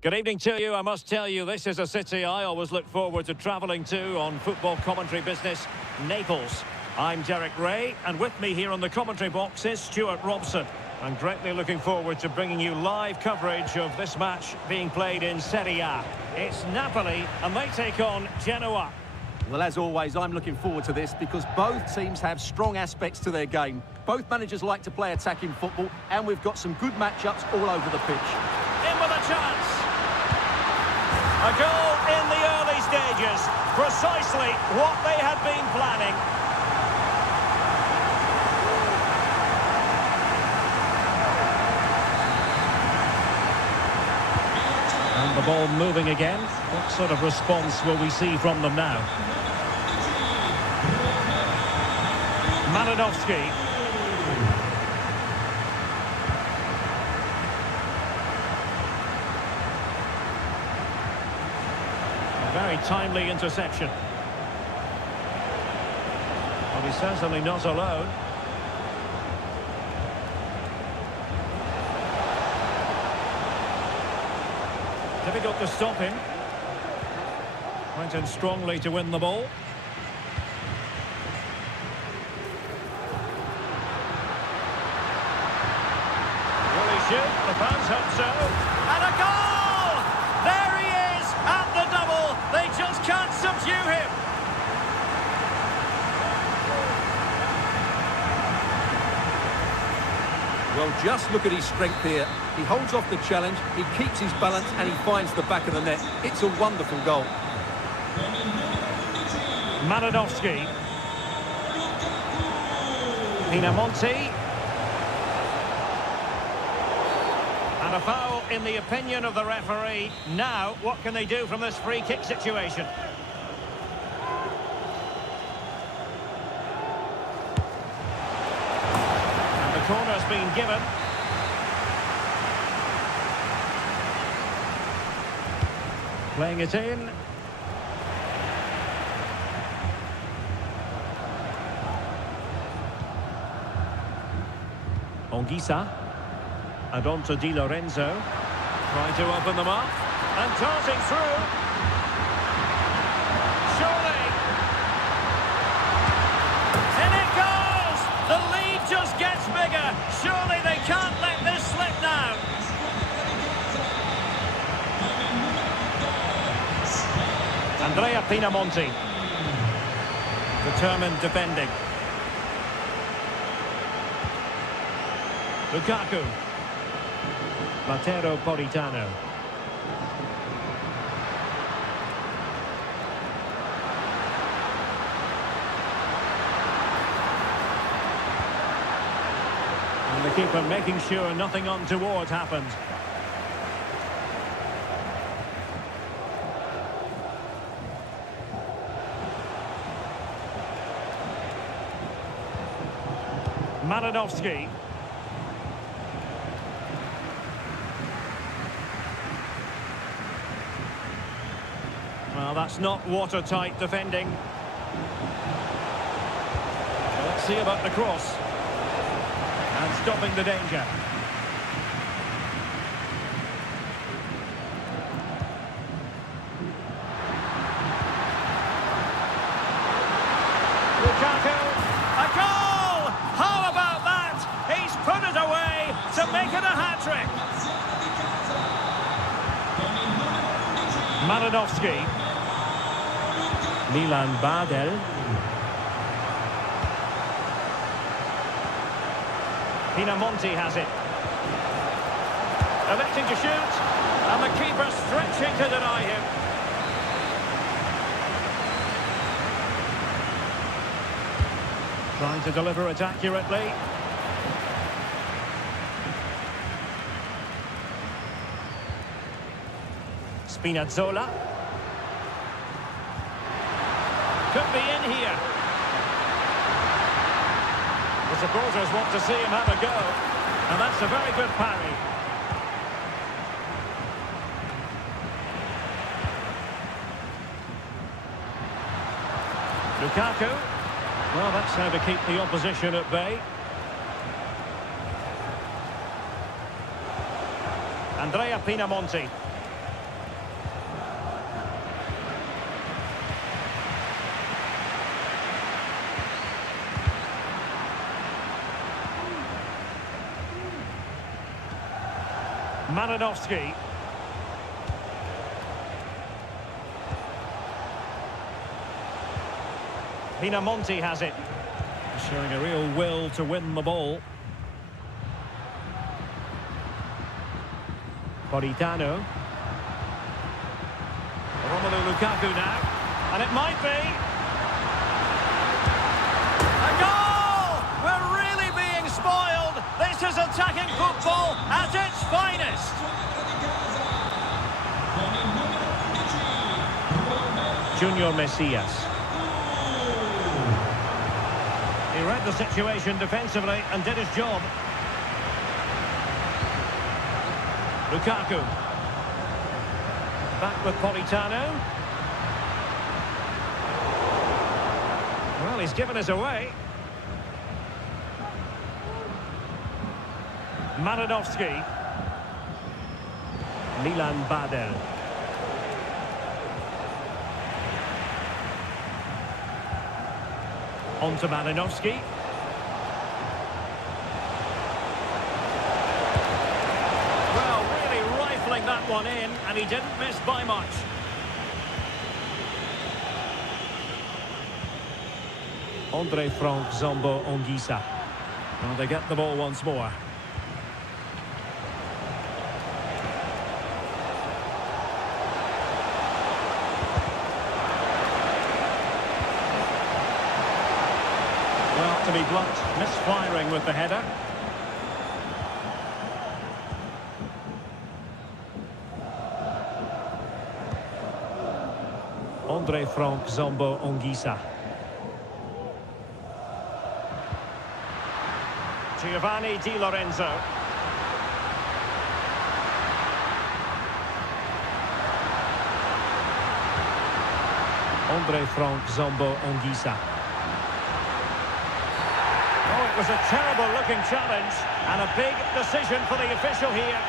Good evening to you. I must tell you, this is a city I always look forward to travelling to on football commentary business, Naples. I'm Derek Ray, and with me here on the commentary box is Stuart Robson. I'm greatly looking forward to bringing you live coverage of this match being played in Serie A. It's Napoli, and they take on Genoa. Well, as always, I'm looking forward to this because both teams have strong aspects to their game. Both managers like to play attacking football, and we've got some good matchups all over the pitch. In with a chance. A goal in the early stages. Precisely what they had been planning. And the ball moving again. What sort of response will we see from them now? Malinowski. Very timely interception. Well, he's certainly not alone. Difficult to stop him. Went in strongly to win the ball. Will he shoot? The fans hope so. And a goal! There he is at the double. They just can't subdue him. Well, just look at his strength here. He holds off the challenge, he keeps his balance, and he finds the back of the net. It's a wonderful goal. Malinowski. Pinamonti. And a foul in the opinion of the referee. Now, what can they do from this free kick situation? And the corner's been given. Playing it in. Onguisa. Adonto Di Lorenzo. Trying to open them up. And darting through. Surely. In it goes! The lead just gets bigger. Surely they can't let this slip now. Andrea Pinamonti. Determined defending. Lukaku. Matteo Politano. And the keeper making sure nothing untoward happened. Malinowski. Well, that's not watertight defending. see about the cross. And stopping the danger. Lukaku, a goal! How about that? He's put it away to make it a hat-trick. Malinowski. Milan Badel. Pinamonti has it. Electing to shoot. And the keeper stretching to deny him. Trying to deliver it accurately. Spinazzola. Could be in here. The supporters want to see him have a go. And that's a very good parry. Lukaku. Well, that's how to keep the opposition at bay. Andrea Pinamonti. Malinowski. Pinamonti has it. Showing a real will to win the ball. Politano. Romelu Lukaku now. And it might be. A goal! We're really being spoiled. This is attacking football at its finest. Junior Messias. He read the situation defensively and did his job. Lukaku. Back with Politano. Well, he's given us away. Malinowski. Milan Badel. On to Malinowski. Well, really rifling that one in, and he didn't miss by much. Andre Frank Zombo Ongisa. Well, they get the ball once more. Well, to be blunt, misfiring with the header. Andre Frank Zombo Ongisa. Giovanni Di Lorenzo. Andre Frank Zombo Ongisa. Oh, it was a terrible-looking challenge and a big decision for the official here.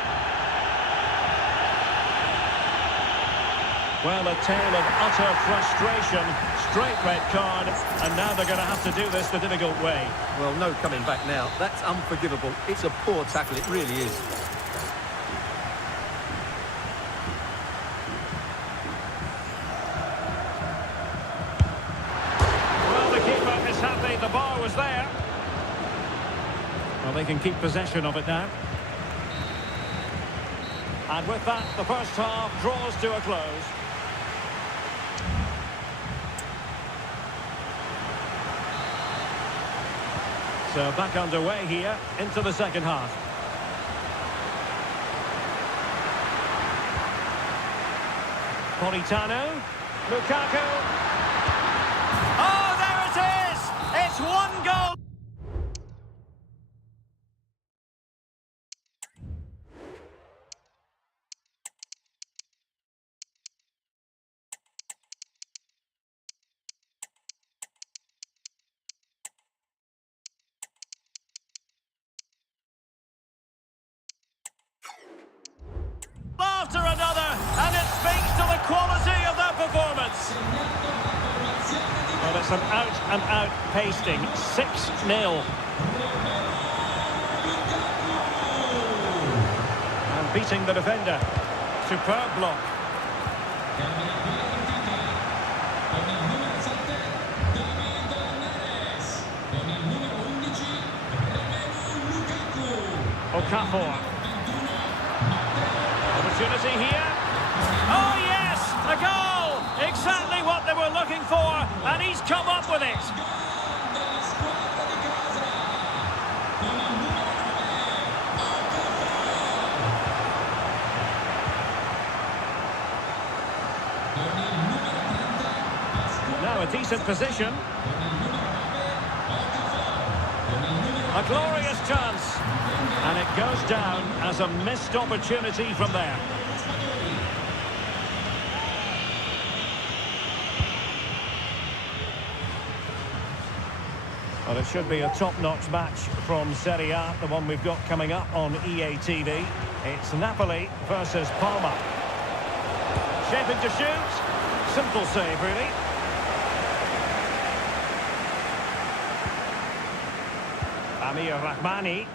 Well, a tale of utter frustration, straight red card, and now they're going to have to do this the difficult way. Well, no coming back now. That's unforgivable. It's a poor tackle, it really is. Well, the keeper is happy the bar was there. Well, they can keep possession of it now. And with that, the first half draws to a close. So back underway here into the second half. Politano, Lukaku. Oh, there it is! It's one goal! Well, it's an out-and-out pasting. 6-0. And beating the defender. Superb block. Okafor. Opportunity here. Oh, yes! A goal! Exactly what they were looking for, and he's come up with it. Now a decent position. A glorious chance. And it goes down as a missed opportunity from there. Well, it should be a top-notch match from Serie A, the one we've got coming up on EA TV. It's Napoli versus Parma. Shaping to shoot. Simple save, really. Amir Rahmani.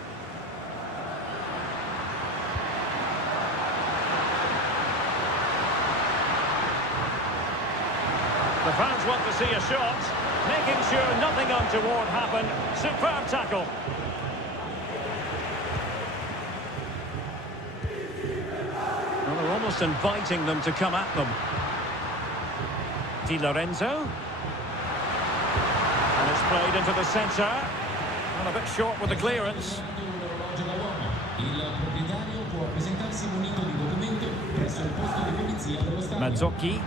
The fans want to see a shot, making sure nothing untoward happened. Superb tackle. Well, they're almost inviting them to come at them. Di Lorenzo. And it's played into the centre. Well, a bit short with the clearance. Mazzocchi.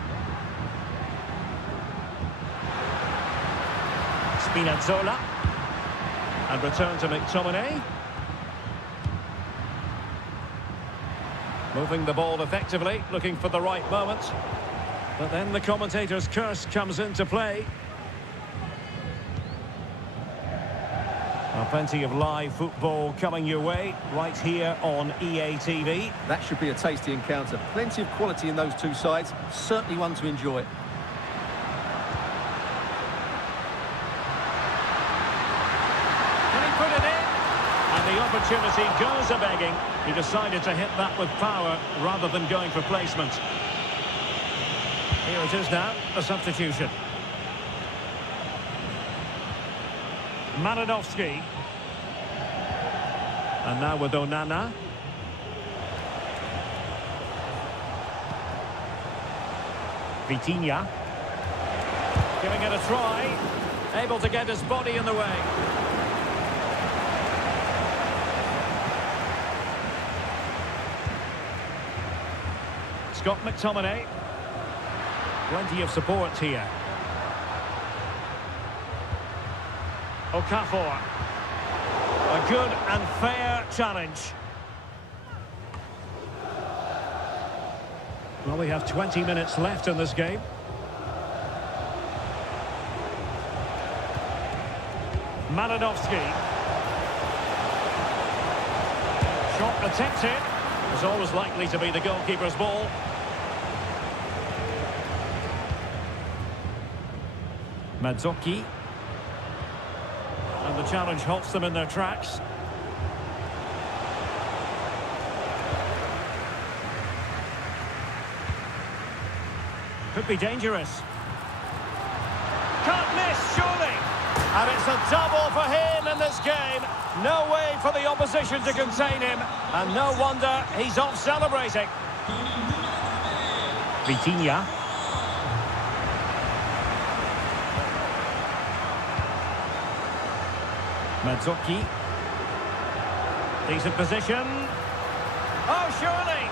Spinazzola. And return to McTominay. Moving the ball effectively, looking for the right moment. But then the commentator's curse comes into play. Well, plenty of live football coming your way right here on EA TV. That should be a tasty encounter. Plenty of quality in those two sides. Certainly one to enjoy. Put it in, and the opportunity goes a-begging. He decided to hit that with power rather than going for placement. Here it is now, a substitution. Malinovsky. And now with Onana. Vitinha. Giving it a try. Able to get his body in the way. Scott McTominay. Plenty of support here. Okafor. A good and fair challenge. Well, we have 20 minutes left in this game. Malinovsky. Shot attempted. It's always likely to be the goalkeeper's ball. Mazzocchi. And the challenge halts them in their tracks. Could be dangerous. Can't miss, surely. And it's a double for him in this game. No way for the opposition to contain him. And no wonder he's off celebrating. Vitinha. Mazzocchi. Decent position. Oh, surely!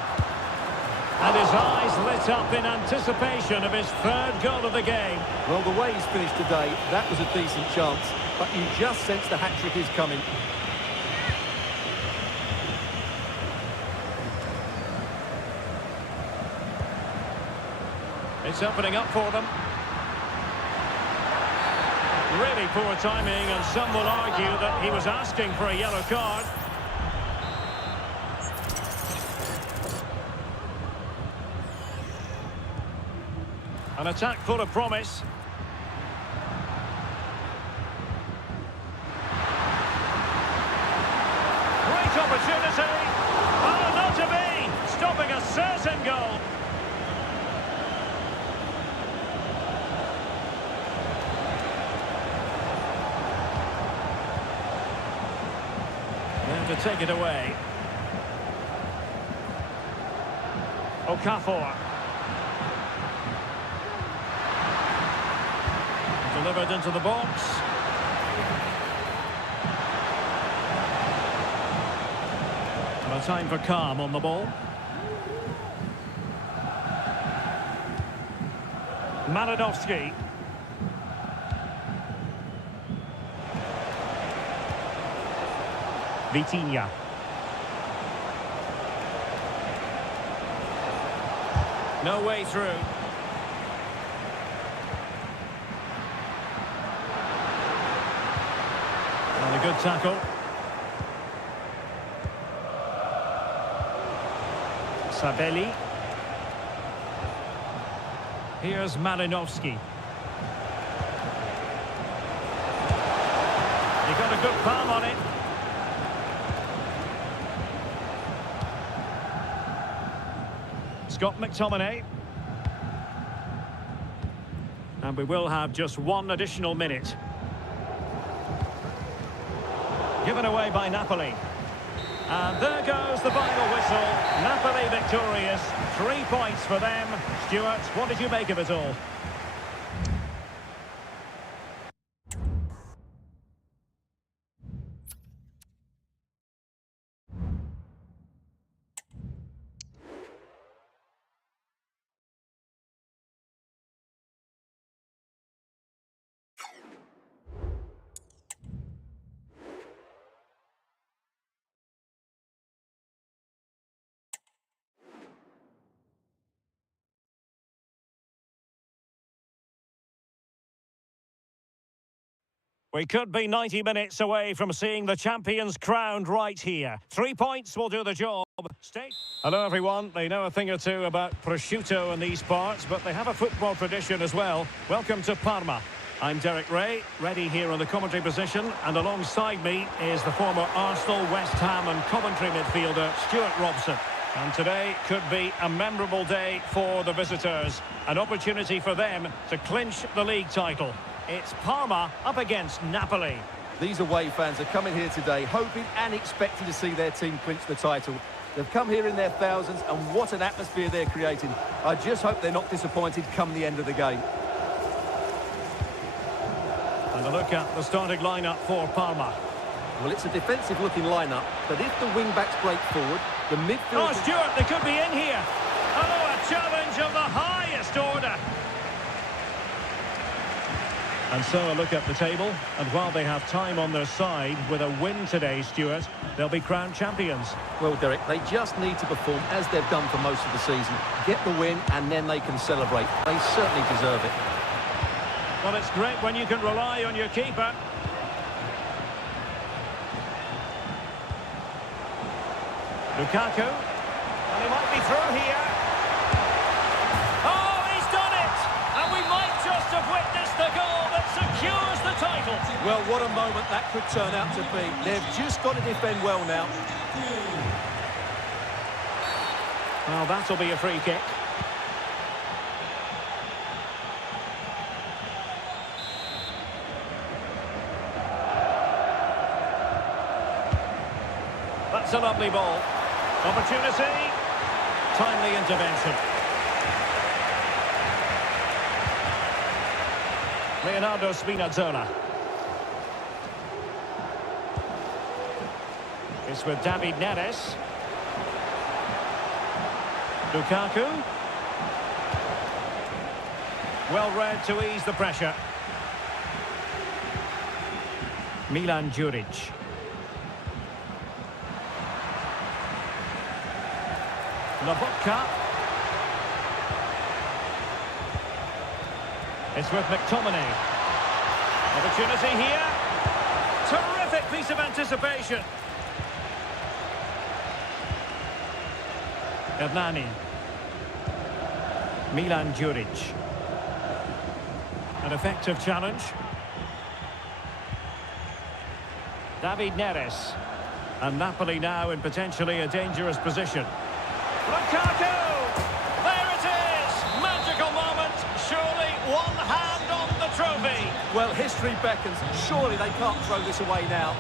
And his eyes lit up in anticipation of his third goal of the game. Well, the way he's finished today, that was a decent chance. But you just sense the hat-trick is coming. It's opening up for them. Really poor timing, and some will argue that he was asking for a yellow card. An attack full of promise. Great opportunity. Oh, not to be. Stopping a certain goal. Then to take it away. Okafor. Delivered into the box. No time for calm on the ball. Malinowski. Vitinha. No way through. And a good tackle. Sabelli. Here's Malinowski. He got a good palm on it. Scott McTominay. And we will have just one additional minute. Given away by Napoli. And there goes the final whistle. Napoli victorious. 3 points for them. Stuart, what did you make of it all? We could be 90 minutes away from seeing the champions crowned right here. 3 points will do the job. Stay. Hello, everyone. They know a thing or two about prosciutto in these parts, but they have a football tradition as well. Welcome to Parma. I'm Derek Ray, ready here on the commentary position, and alongside me is the former Arsenal, West Ham and Coventry midfielder, Stuart Robson. And today could be a memorable day for the visitors. An opportunity for them to clinch the league title. It's Parma up against Napoli. These away fans are coming here today hoping and expecting to see their team clinch the title. They've come here in their thousands, and what an atmosphere they're creating. I just hope they're not disappointed come the end of the game. And a look at the starting lineup for Parma. Well, it's a defensive-looking lineup, but if the wing-backs break forward, the midfield... Oh, Stuart, they could be in here. Oh, a challenge of the highest order. And so a look at the table, and while they have time on their side, with a win today, Stuart, they'll be crowned champions. Well, Derek, they just need to perform as they've done for most of the season. Get the win, and then they can celebrate. They certainly deserve it. Well, it's great when you can rely on your keeper. Lukaku, and he might be through here. Oh, he's done it! And we might just have witnessed the goal that secures the title. Well, what a moment that could turn out to be. They've just got to defend well now. Well, that'll be a free kick. That's a lovely ball. Opportunity. Timely intervention. Leonardo Spinazzola. It's with David Neres. Lukaku. Well read to ease the pressure. Milan Djuric. Lobotka. It's with McTominay. Opportunity here. Terrific piece of anticipation. Hernani. Milan Djuric. An effective challenge. David Neres. And Napoli now in potentially a dangerous position. Lukaku! There it is! Magical moment. Surely one hand on the trophy. Well, history beckons. Surely they can't throw this away now.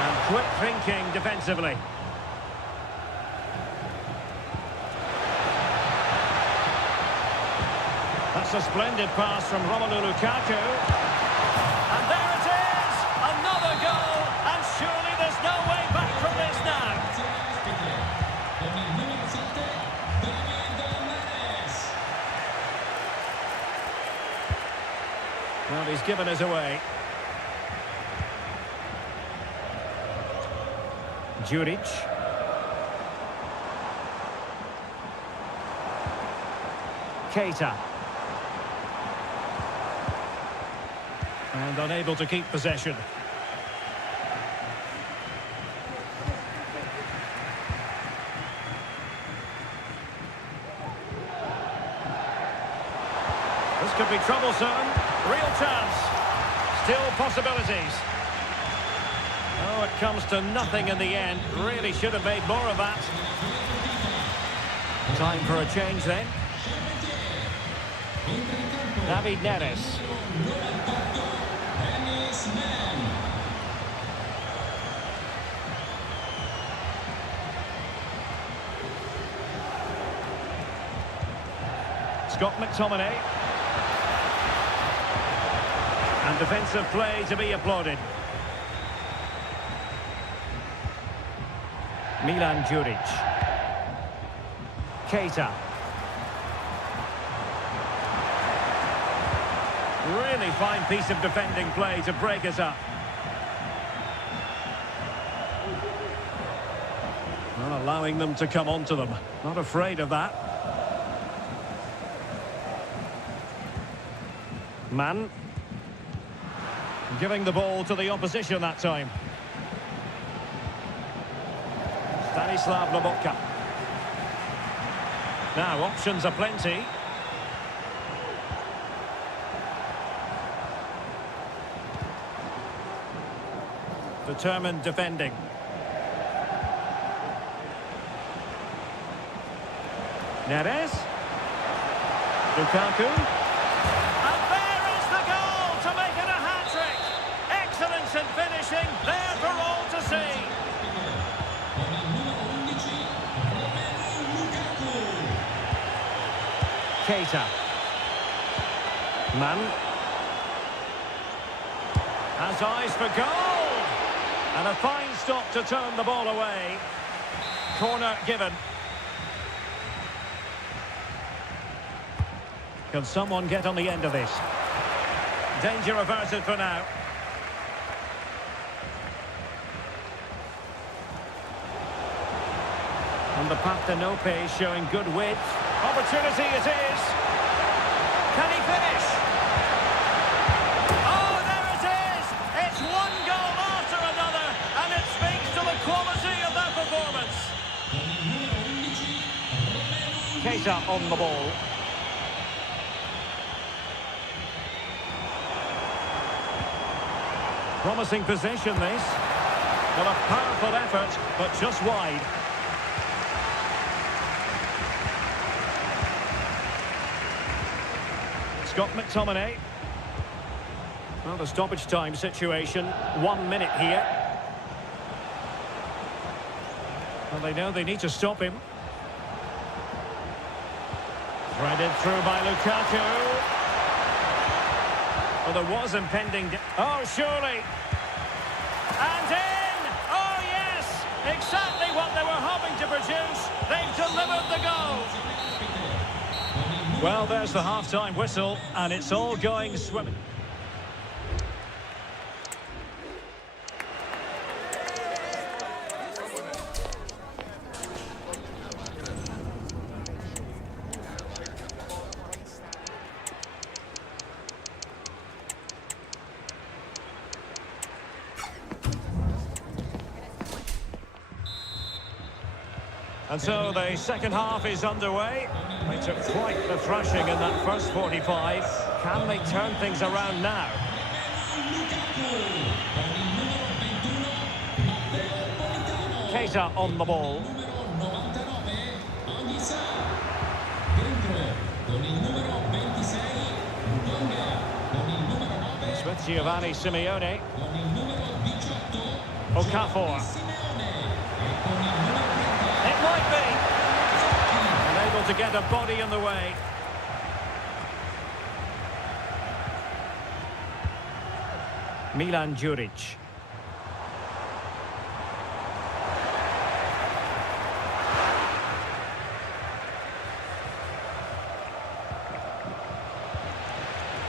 And quick thinking defensively. That's a splendid pass from Romelu Lukaku. And there it is! Another goal! And surely there's no way back from this now. Well, he's given us away. Juric. Keita. And unable to keep possession. This could be troublesome. Real chance. Still possibilities. Oh, it comes to nothing in the end. Really should have made more of that. Time for a change then. David Neres. Scott McTominay. And defensive play to be applauded. Milan Juric. Keita. Really fine piece of defending play to break us up. Not allowing them to come onto them. Not afraid of that. Man. Giving the ball to the opposition that time. Stanislav Lobotka. Now, options are plenty. Determined defending. Neres. Lukaku. And there is the goal to make it a hat-trick. Excellence in finishing, there for all to see. Keita. Man. Has eyes for goal. And a fine stop to turn the ball away. Corner given. Can someone get on the end of this? Danger averted for now. And the path to no pace showing good width. Opportunity it is. Can he finish? Oh, there it is! It's one goal after another, and it speaks to the quality of their performance. Keita on the ball. Promising possession, this. Well, a powerful effort, but just wide. Scott McTominay. Well, the stoppage time situation. 1 minute here. Well, they know they need to stop him. Threaded through by Lukaku. Well, there was impending... Oh, surely. And in! Oh, yes! Exactly what they were hoping to produce. They've delivered the goal. Well, there's the half-time whistle, and it's all going swimming. And so the second half is underway. They took quite the thrashing in that first 45. Can they turn things around now? Keita on the ball. It's with Giovanni Simeone. Okafor. It might be. Unable to get a body in the way. Milan Djuric.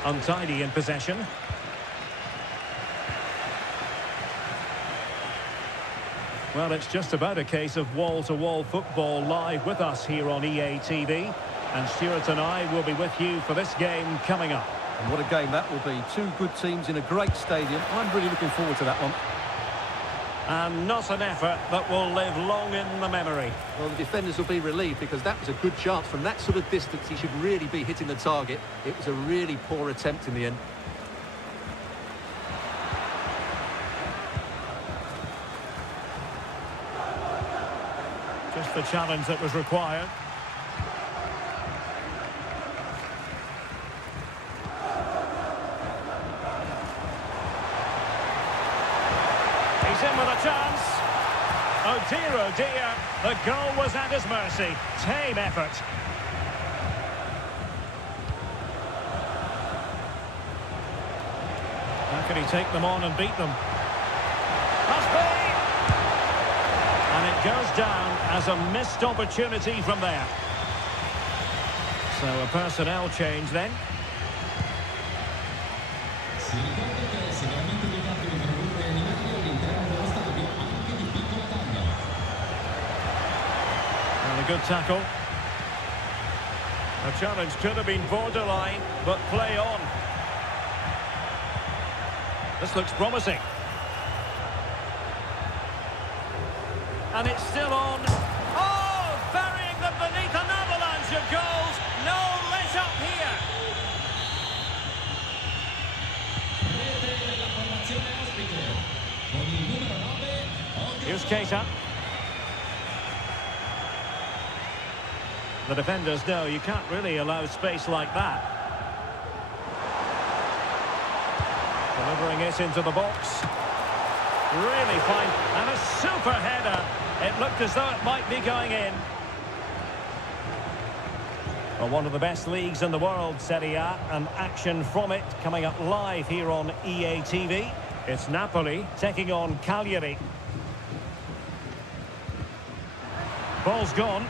Untidy in possession. Well, it's just about a case of wall-to-wall football live with us here on EA TV. And Stuart and I will be with you for this game coming up. And what a game that will be. Two good teams in a great stadium. I'm really looking forward to that one. And not an effort that will live long in the memory. Well, the defenders will be relieved because that was a good chance. From that sort of distance, he should really be hitting the target. It was a really poor attempt in the end. Just the challenge that was required. He's in with a chance. Oh dear, the goal was at his mercy. Tame effort. How can he take them on and beat them? Must be! And it goes down as a missed opportunity from there. So a personnel change then. And a good tackle. The challenge could have been borderline, but play on. This looks promising. And it's still on. Oh, burying them beneath an avalanche of goals. No let up here. Here's Keita. The defenders know you can't really allow space like that. Delivering it into the box. Really fine. And a super header. It looked as though it might be going in. Well, one of the best leagues in the world, Serie A, and action from it coming up live here on EA TV. It's Napoli taking on Cagliari. Ball's gone.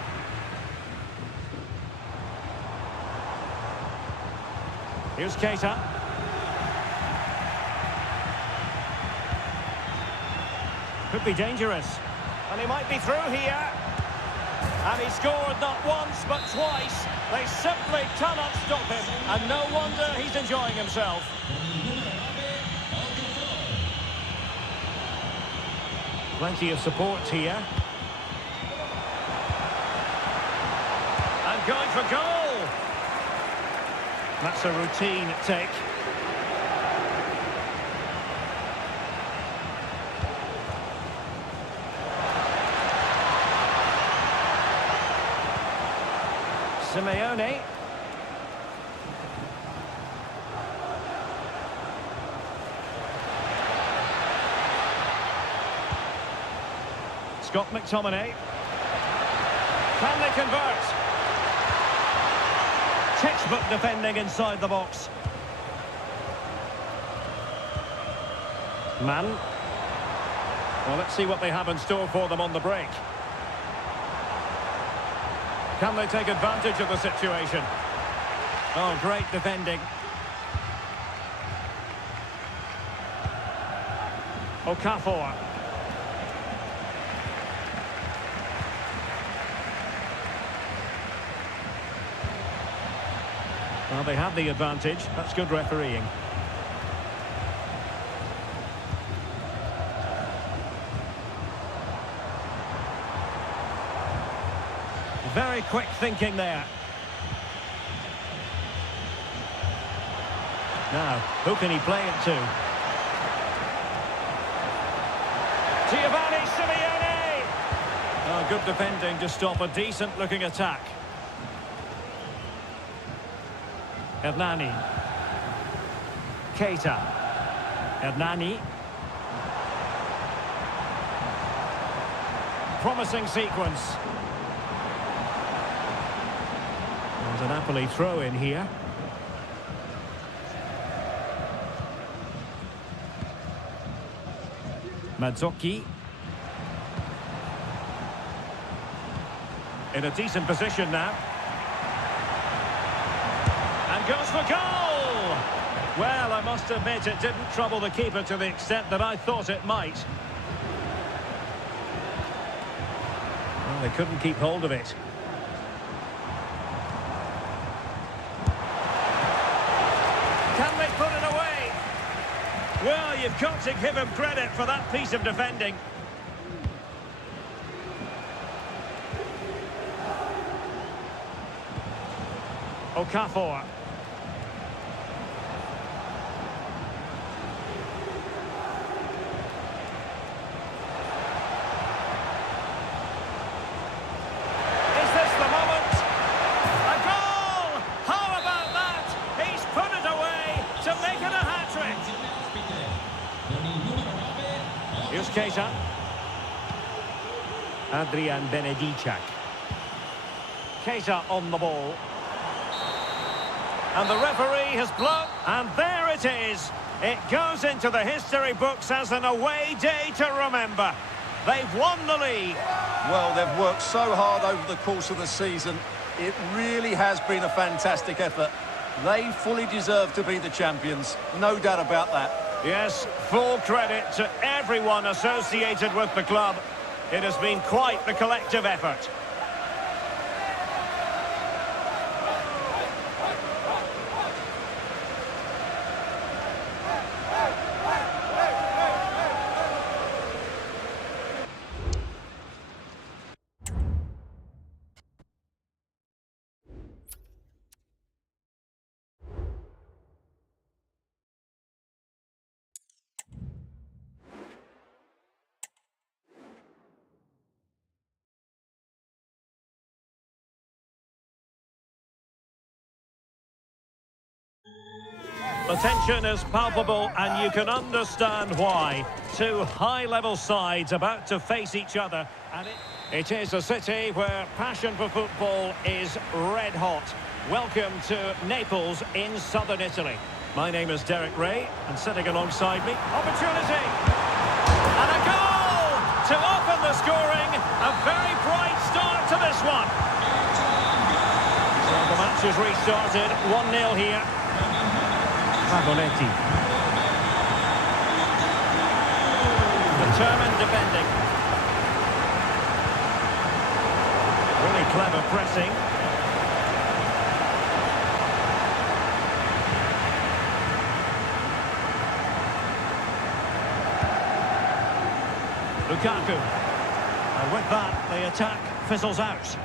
Here's Keita. Could be dangerous. And he might be through here. And he scored not once, but twice. They simply cannot stop him. And no wonder he's enjoying himself. Plenty of support here. And going for goal. That's a routine take. Simeone. Scott McTominay. Can they convert? Textbook defending inside the box. Man. Well, let's see what they have in store for them on the break. Can they take advantage of the situation? Oh, great defending. Okafor. Well, they have the advantage. That's good refereeing. Very quick thinking there. Now, who can he play it to? Giovanni Simeone! Oh, good defending to stop a decent-looking attack. Hernani. Keita. Hernani. Promising sequence. There's a Napoli throw in here. Mazzocchi. In a decent position now. And goes for goal! Well, I must admit it didn't trouble the keeper to the extent that I thought it might. Well, they couldn't keep hold of it. Can they put it away? Well, you've got to give him credit for that piece of defending. Okafor. Is this the moment? A goal! How about that? He's put it away to make it a hat-trick. Here's Keita. Adrian Benedicak. Keita on the ball. And the referee has blown, and there it is. It goes into the history books as an away day to remember. They've won the league. Well, they've worked so hard over the course of the season. It really has been a fantastic effort. They fully deserve to be the champions. No doubt about that. Yes, full credit to everyone associated with the club. It has been quite the collective effort. The tension is palpable, and you can understand why. Two high-level sides about to face each other, and it is a city where passion for football is red-hot. Welcome to Naples in southern Italy. My name is Derek Ray, and sitting alongside me, opportunity! And a goal to open the scoring. A very bright start to this one. So the match is restarted, 1-0 here. Pavoletti. Determined defending. Really clever pressing. Lukaku. And with that, the attack fizzles out.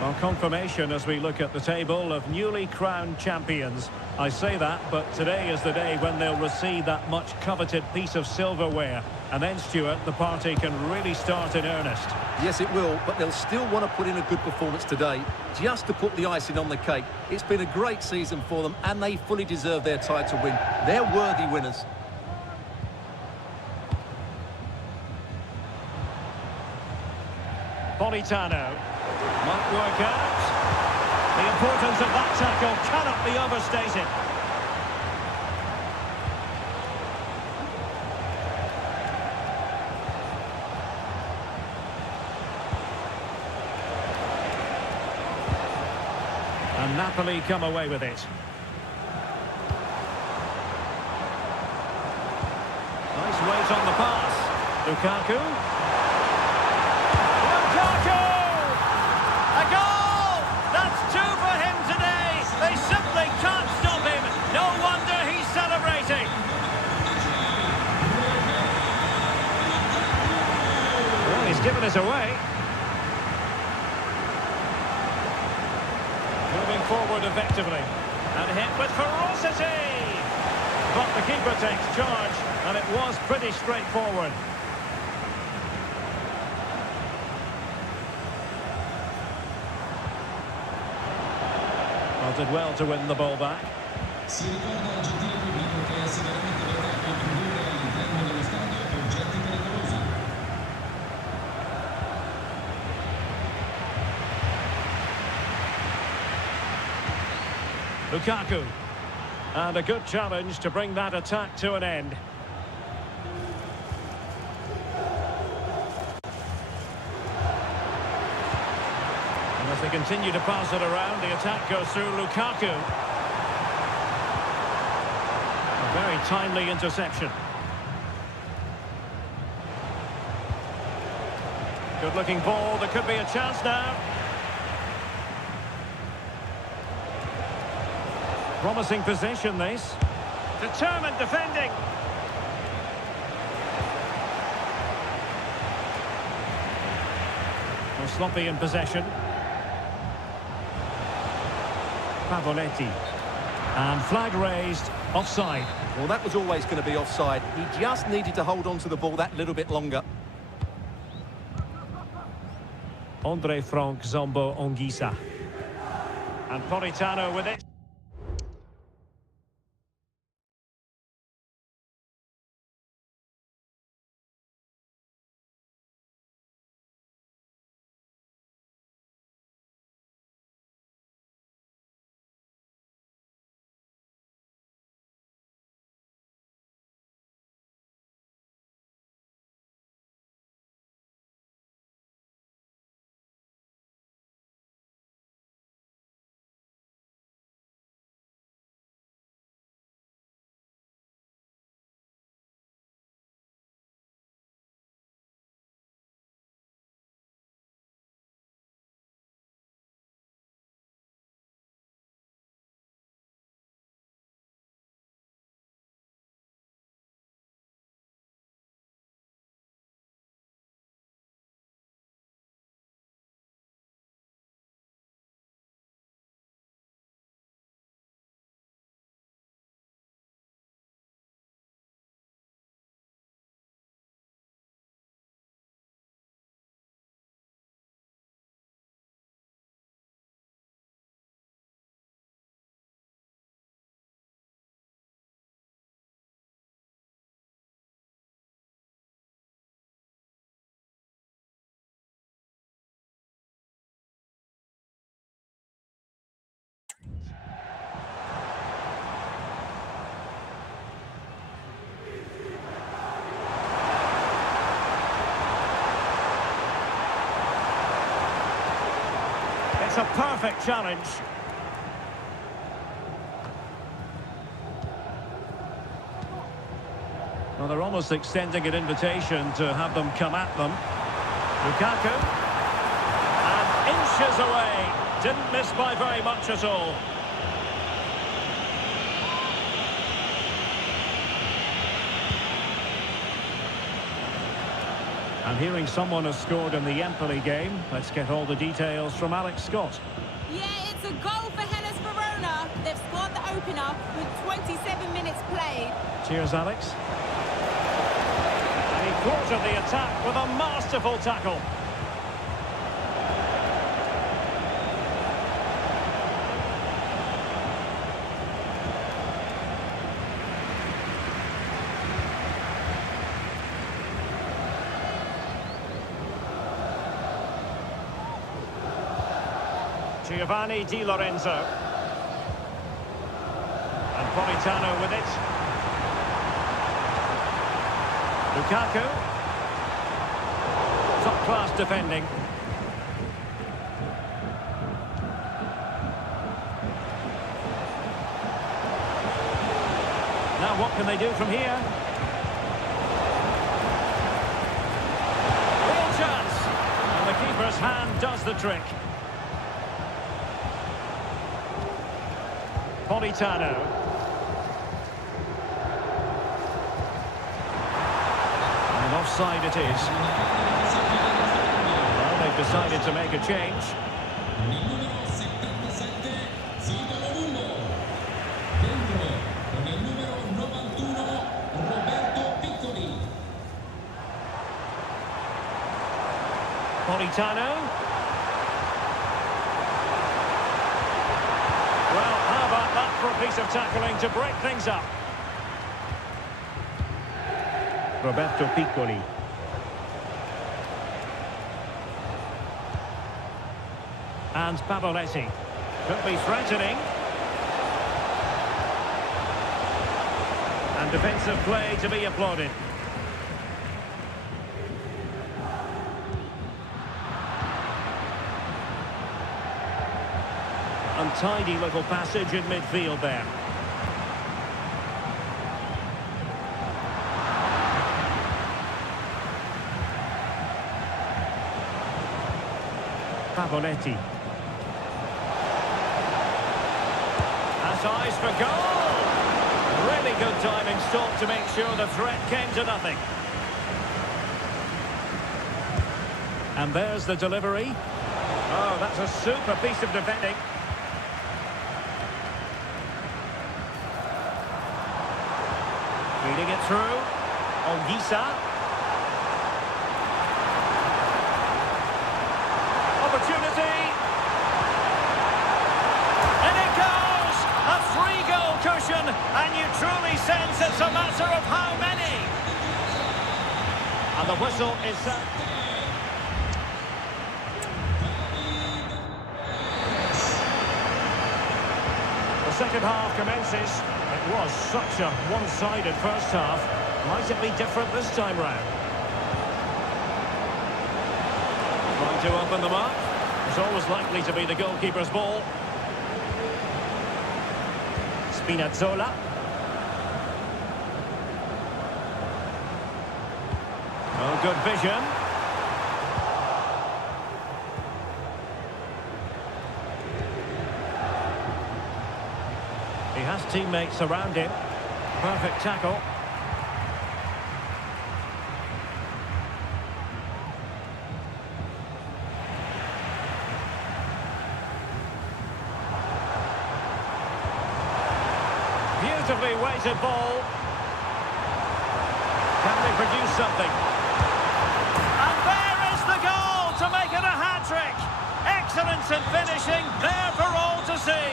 Well, confirmation as we look at the table of newly crowned champions. I say that, but today is the day when they'll receive that much coveted piece of silverware. And then, Stuart, the party can really start in earnest. Yes, it will, but they'll still want to put in a good performance today, just to put the icing on the cake. It's been a great season for them, and they fully deserve their title win. They're worthy winners. Politano. Might work out. The importance of that tackle cannot be overstated. And Napoli come away with it. Nice weight on the pass. Lukaku. A goal! That's two for him today. They simply can't stop him. No wonder he's celebrating. Well, he's given us away. forward effectively. And hit with ferocity! But the keeper takes charge, and it was pretty straightforward. Well, did well to win the ball back. Si ricorda al gentile pubblico che è severamente vietato introdurre all'interno dello stadio oggetti pericolosi. Lukaku. And a good challenge to bring that attack to an end. And as they continue to pass it around, the attack goes through Lukaku. A very timely interception. Good-looking ball. There could be a chance now. Promising possession, this. Determined defending. Well, sloppy in possession. Pavoletti. And flag raised, offside. Well, that was always going to be offside. He just needed to hold on to the ball that little bit longer. Andre Frank Zombo Ongisa. And Politano with it. It's a perfect challenge. Well, they're almost extending an invitation to have them come at them. Lukaku. And inches away. Didn't miss by very much at all. I'm hearing someone has scored in the Empoli game. Let's get all the details from Alex Scott. Yeah, it's a goal for Hellas Verona. They've scored the opener with 27 minutes played. Cheers, Alex. And he thwarted the attack with a masterful tackle. Giovanni Di Lorenzo. And Politano with it. Lukaku. Top-class defending. Now what can they do from here? Real chance. And the keeper's hand does the trick. Politano. And offside it is. Well, they've decided to make a change. Napolitano. Well, how about that for a piece of tackling to break things up? Roberto Piccoli. And Pavoletti. Could be threatening. And defensive play to be applauded. Untidy little passage in midfield there. Pavoletti. Has eyes for goal! Really good timing stop to make sure the threat came to nothing. And there's the delivery. Oh, that's a super piece of defending. Feeding it through. Olgisa. Opportunity. And it goes! A 3-goal cushion, and you truly sense it's a matter of how many. And the whistle is set. The second half commences. It was such a one-sided first half. Might it be different this time round? Trying to open them up. It's always likely to be the goalkeeper's ball. Spinazzola. Oh, good vision. He has teammates around him. Perfect tackle. Beautifully weighted ball. Can they produce something? And there is the goal to make it a hat-trick. Excellence in finishing, there for all to see.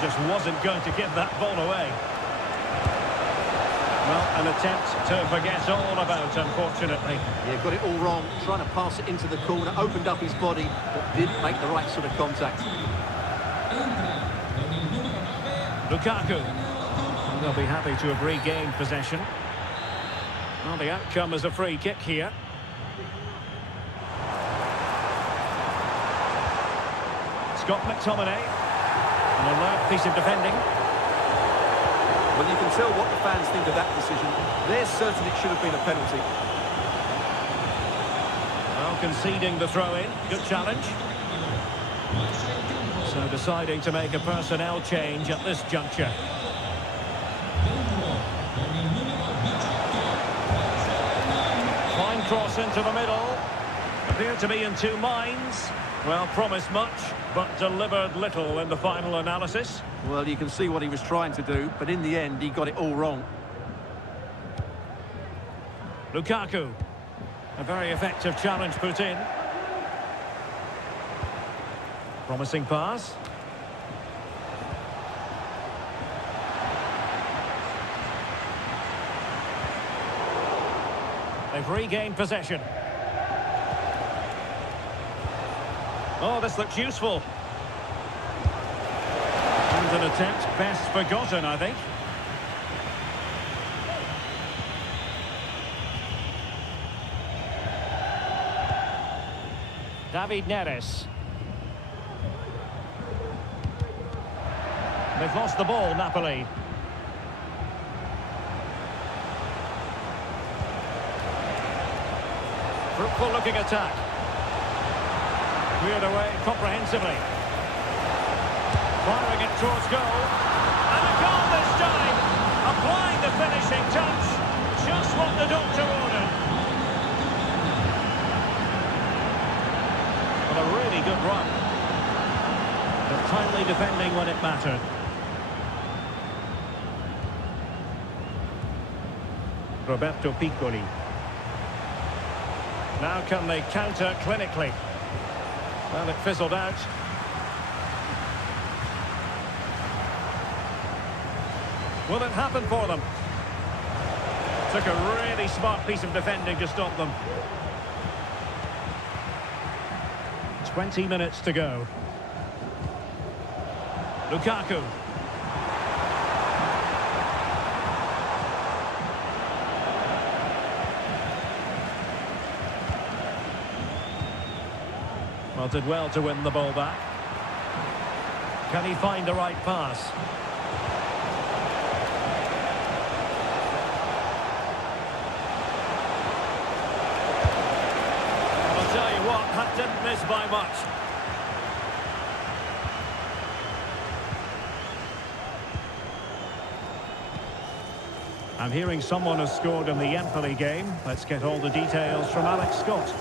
Just wasn't going to give that ball away. Well, an attempt to forget all about, unfortunately. Yeah, got it all wrong. Trying to pass it into the corner, opened up his body, but didn't make the right sort of contact. Lukaku. And they'll be happy to have regained possession. Well, the outcome is a free kick here. Scott McTominay. An alert piece of defending. Well, you can tell what the fans think of that decision. They're certain it should have been a penalty. Well, conceding the throw-in. Good challenge. So deciding to make a personnel change at this juncture. Fine cross into the middle. Appeared to be in two minds. Well, promised much, but delivered little in the final analysis. Well, you can see what he was trying to do, but in the end, he got it all wrong. Lukaku. A very effective challenge put in. Promising pass. They've regained possession. Oh, this looks useful. And an attempt best forgotten, I think. David Neres. They've lost the ball, Napoli. Fruitful looking attack. Cleared away comprehensively. Firing it towards goal. And a goal this time. Applying the finishing touch. Just what the doctor ordered. But a really good run. But timely defending when it mattered. Roberto Piccoli. Now can they counter clinically? Well, it fizzled out. Will it happen for them? Took a really smart piece of defending to stop them. 20 minutes to go. Lukaku. Well, did well to win the ball back. Can he find the right pass? I'll tell you what, that didn't miss by much. I'm hearing someone has scored in the Napoli game. Let's get all the details from Alex Scott.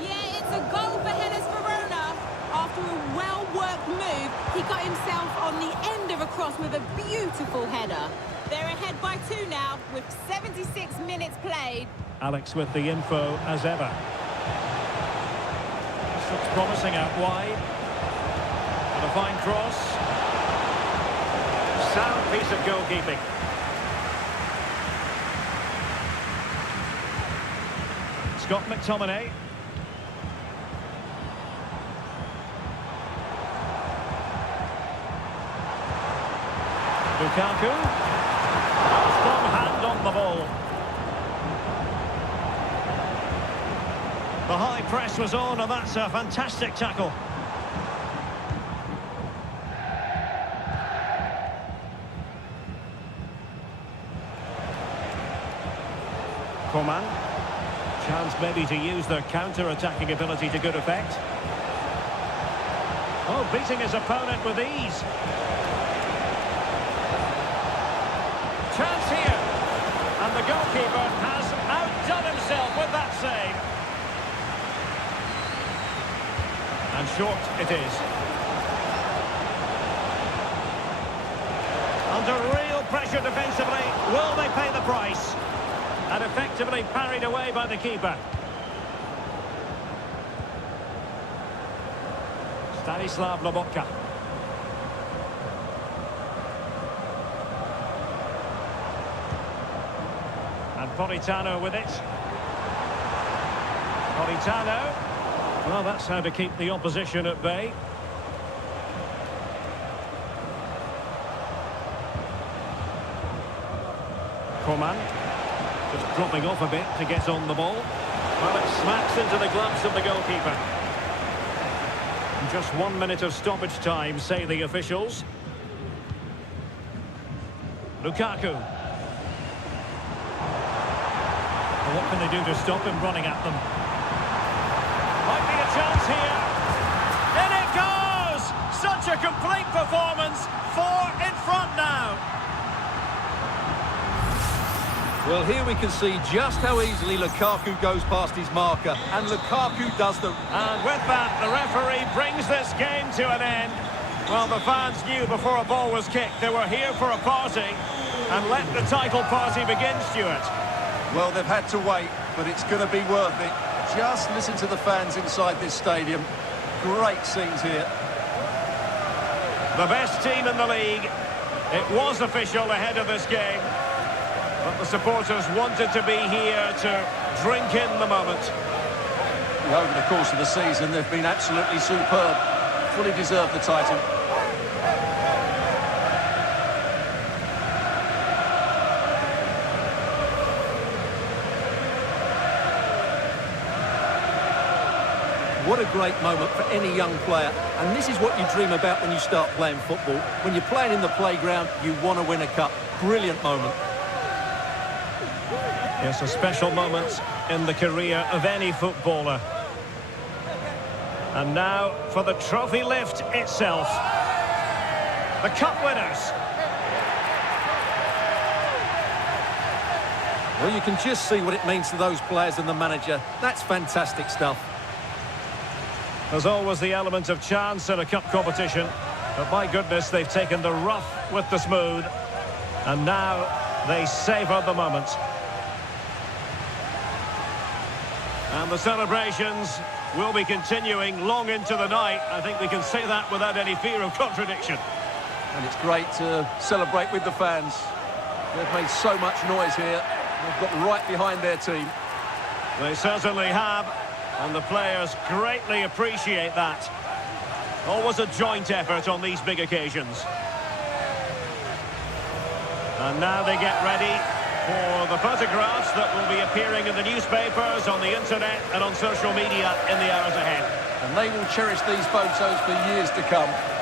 Yeah, it's a goal for Hellas Verona. After a well-worked move, he got himself on the end of a cross with a beautiful header. They're ahead by 2 now, with 76 minutes played. Alex with the info as ever. This looks promising out wide. And a fine cross. Sound piece of goalkeeping. Scott McTominay. Lukaku. Strong hand on the ball. The high press was on, and that's a fantastic tackle. Coman. Chance maybe to use their counter-attacking ability to good effect. Oh, beating his opponent with ease. Chance here. And the goalkeeper has outdone himself with that save. And short it is. Under real pressure defensively, will they pay the price? And effectively parried away by the keeper. Stanislav Lobotka. And Politano with it. Politano. Well, that's how to keep the opposition at bay. Coman. Just dropping off a bit to get on the ball. Well, it smacks into the gloves of the goalkeeper. And just 1 minute of stoppage time, say the officials. Lukaku. Well, what can they do to stop him running at them? Might be a chance here. In it goes! Such a complete performance. 4 in front now. Well, here we can see just how easily Lukaku goes past his marker, and Lukaku does the... And with that, the referee brings this game to an end. Well, the fans knew before a ball was kicked they were here for a party, and let the title party begin, Stuart. Well, they've had to wait, but it's going to be worth it. Just listen to the fans inside this stadium. Great scenes here. The best team in the league. It was official ahead of this game. But the supporters wanted to be here to drink in the moment. Over the course of the season, they've been absolutely superb. Fully deserved the title. What a great moment for any young player. And this is what you dream about when you start playing football. When you're playing in the playground, you want to win a cup. Brilliant moment. Yes, a special moment in the career of any footballer. And now for the trophy lift itself. The cup winners. Well, you can just see what it means to those players and the manager. That's fantastic stuff. There's always the element of chance in a cup competition. But my goodness, they've taken the rough with the smooth. And now they savour the moment. And the celebrations will be continuing long into the night. I think we can say that without any fear of contradiction. And it's great to celebrate with the fans. They've made so much noise here. They've got right behind their team. They certainly have, and the players greatly appreciate that. Always a joint effort on these big occasions. And now they get ready for the photographs that will be appearing in the newspapers, on the internet and on social media in the hours ahead. And they will cherish these photos for years to come.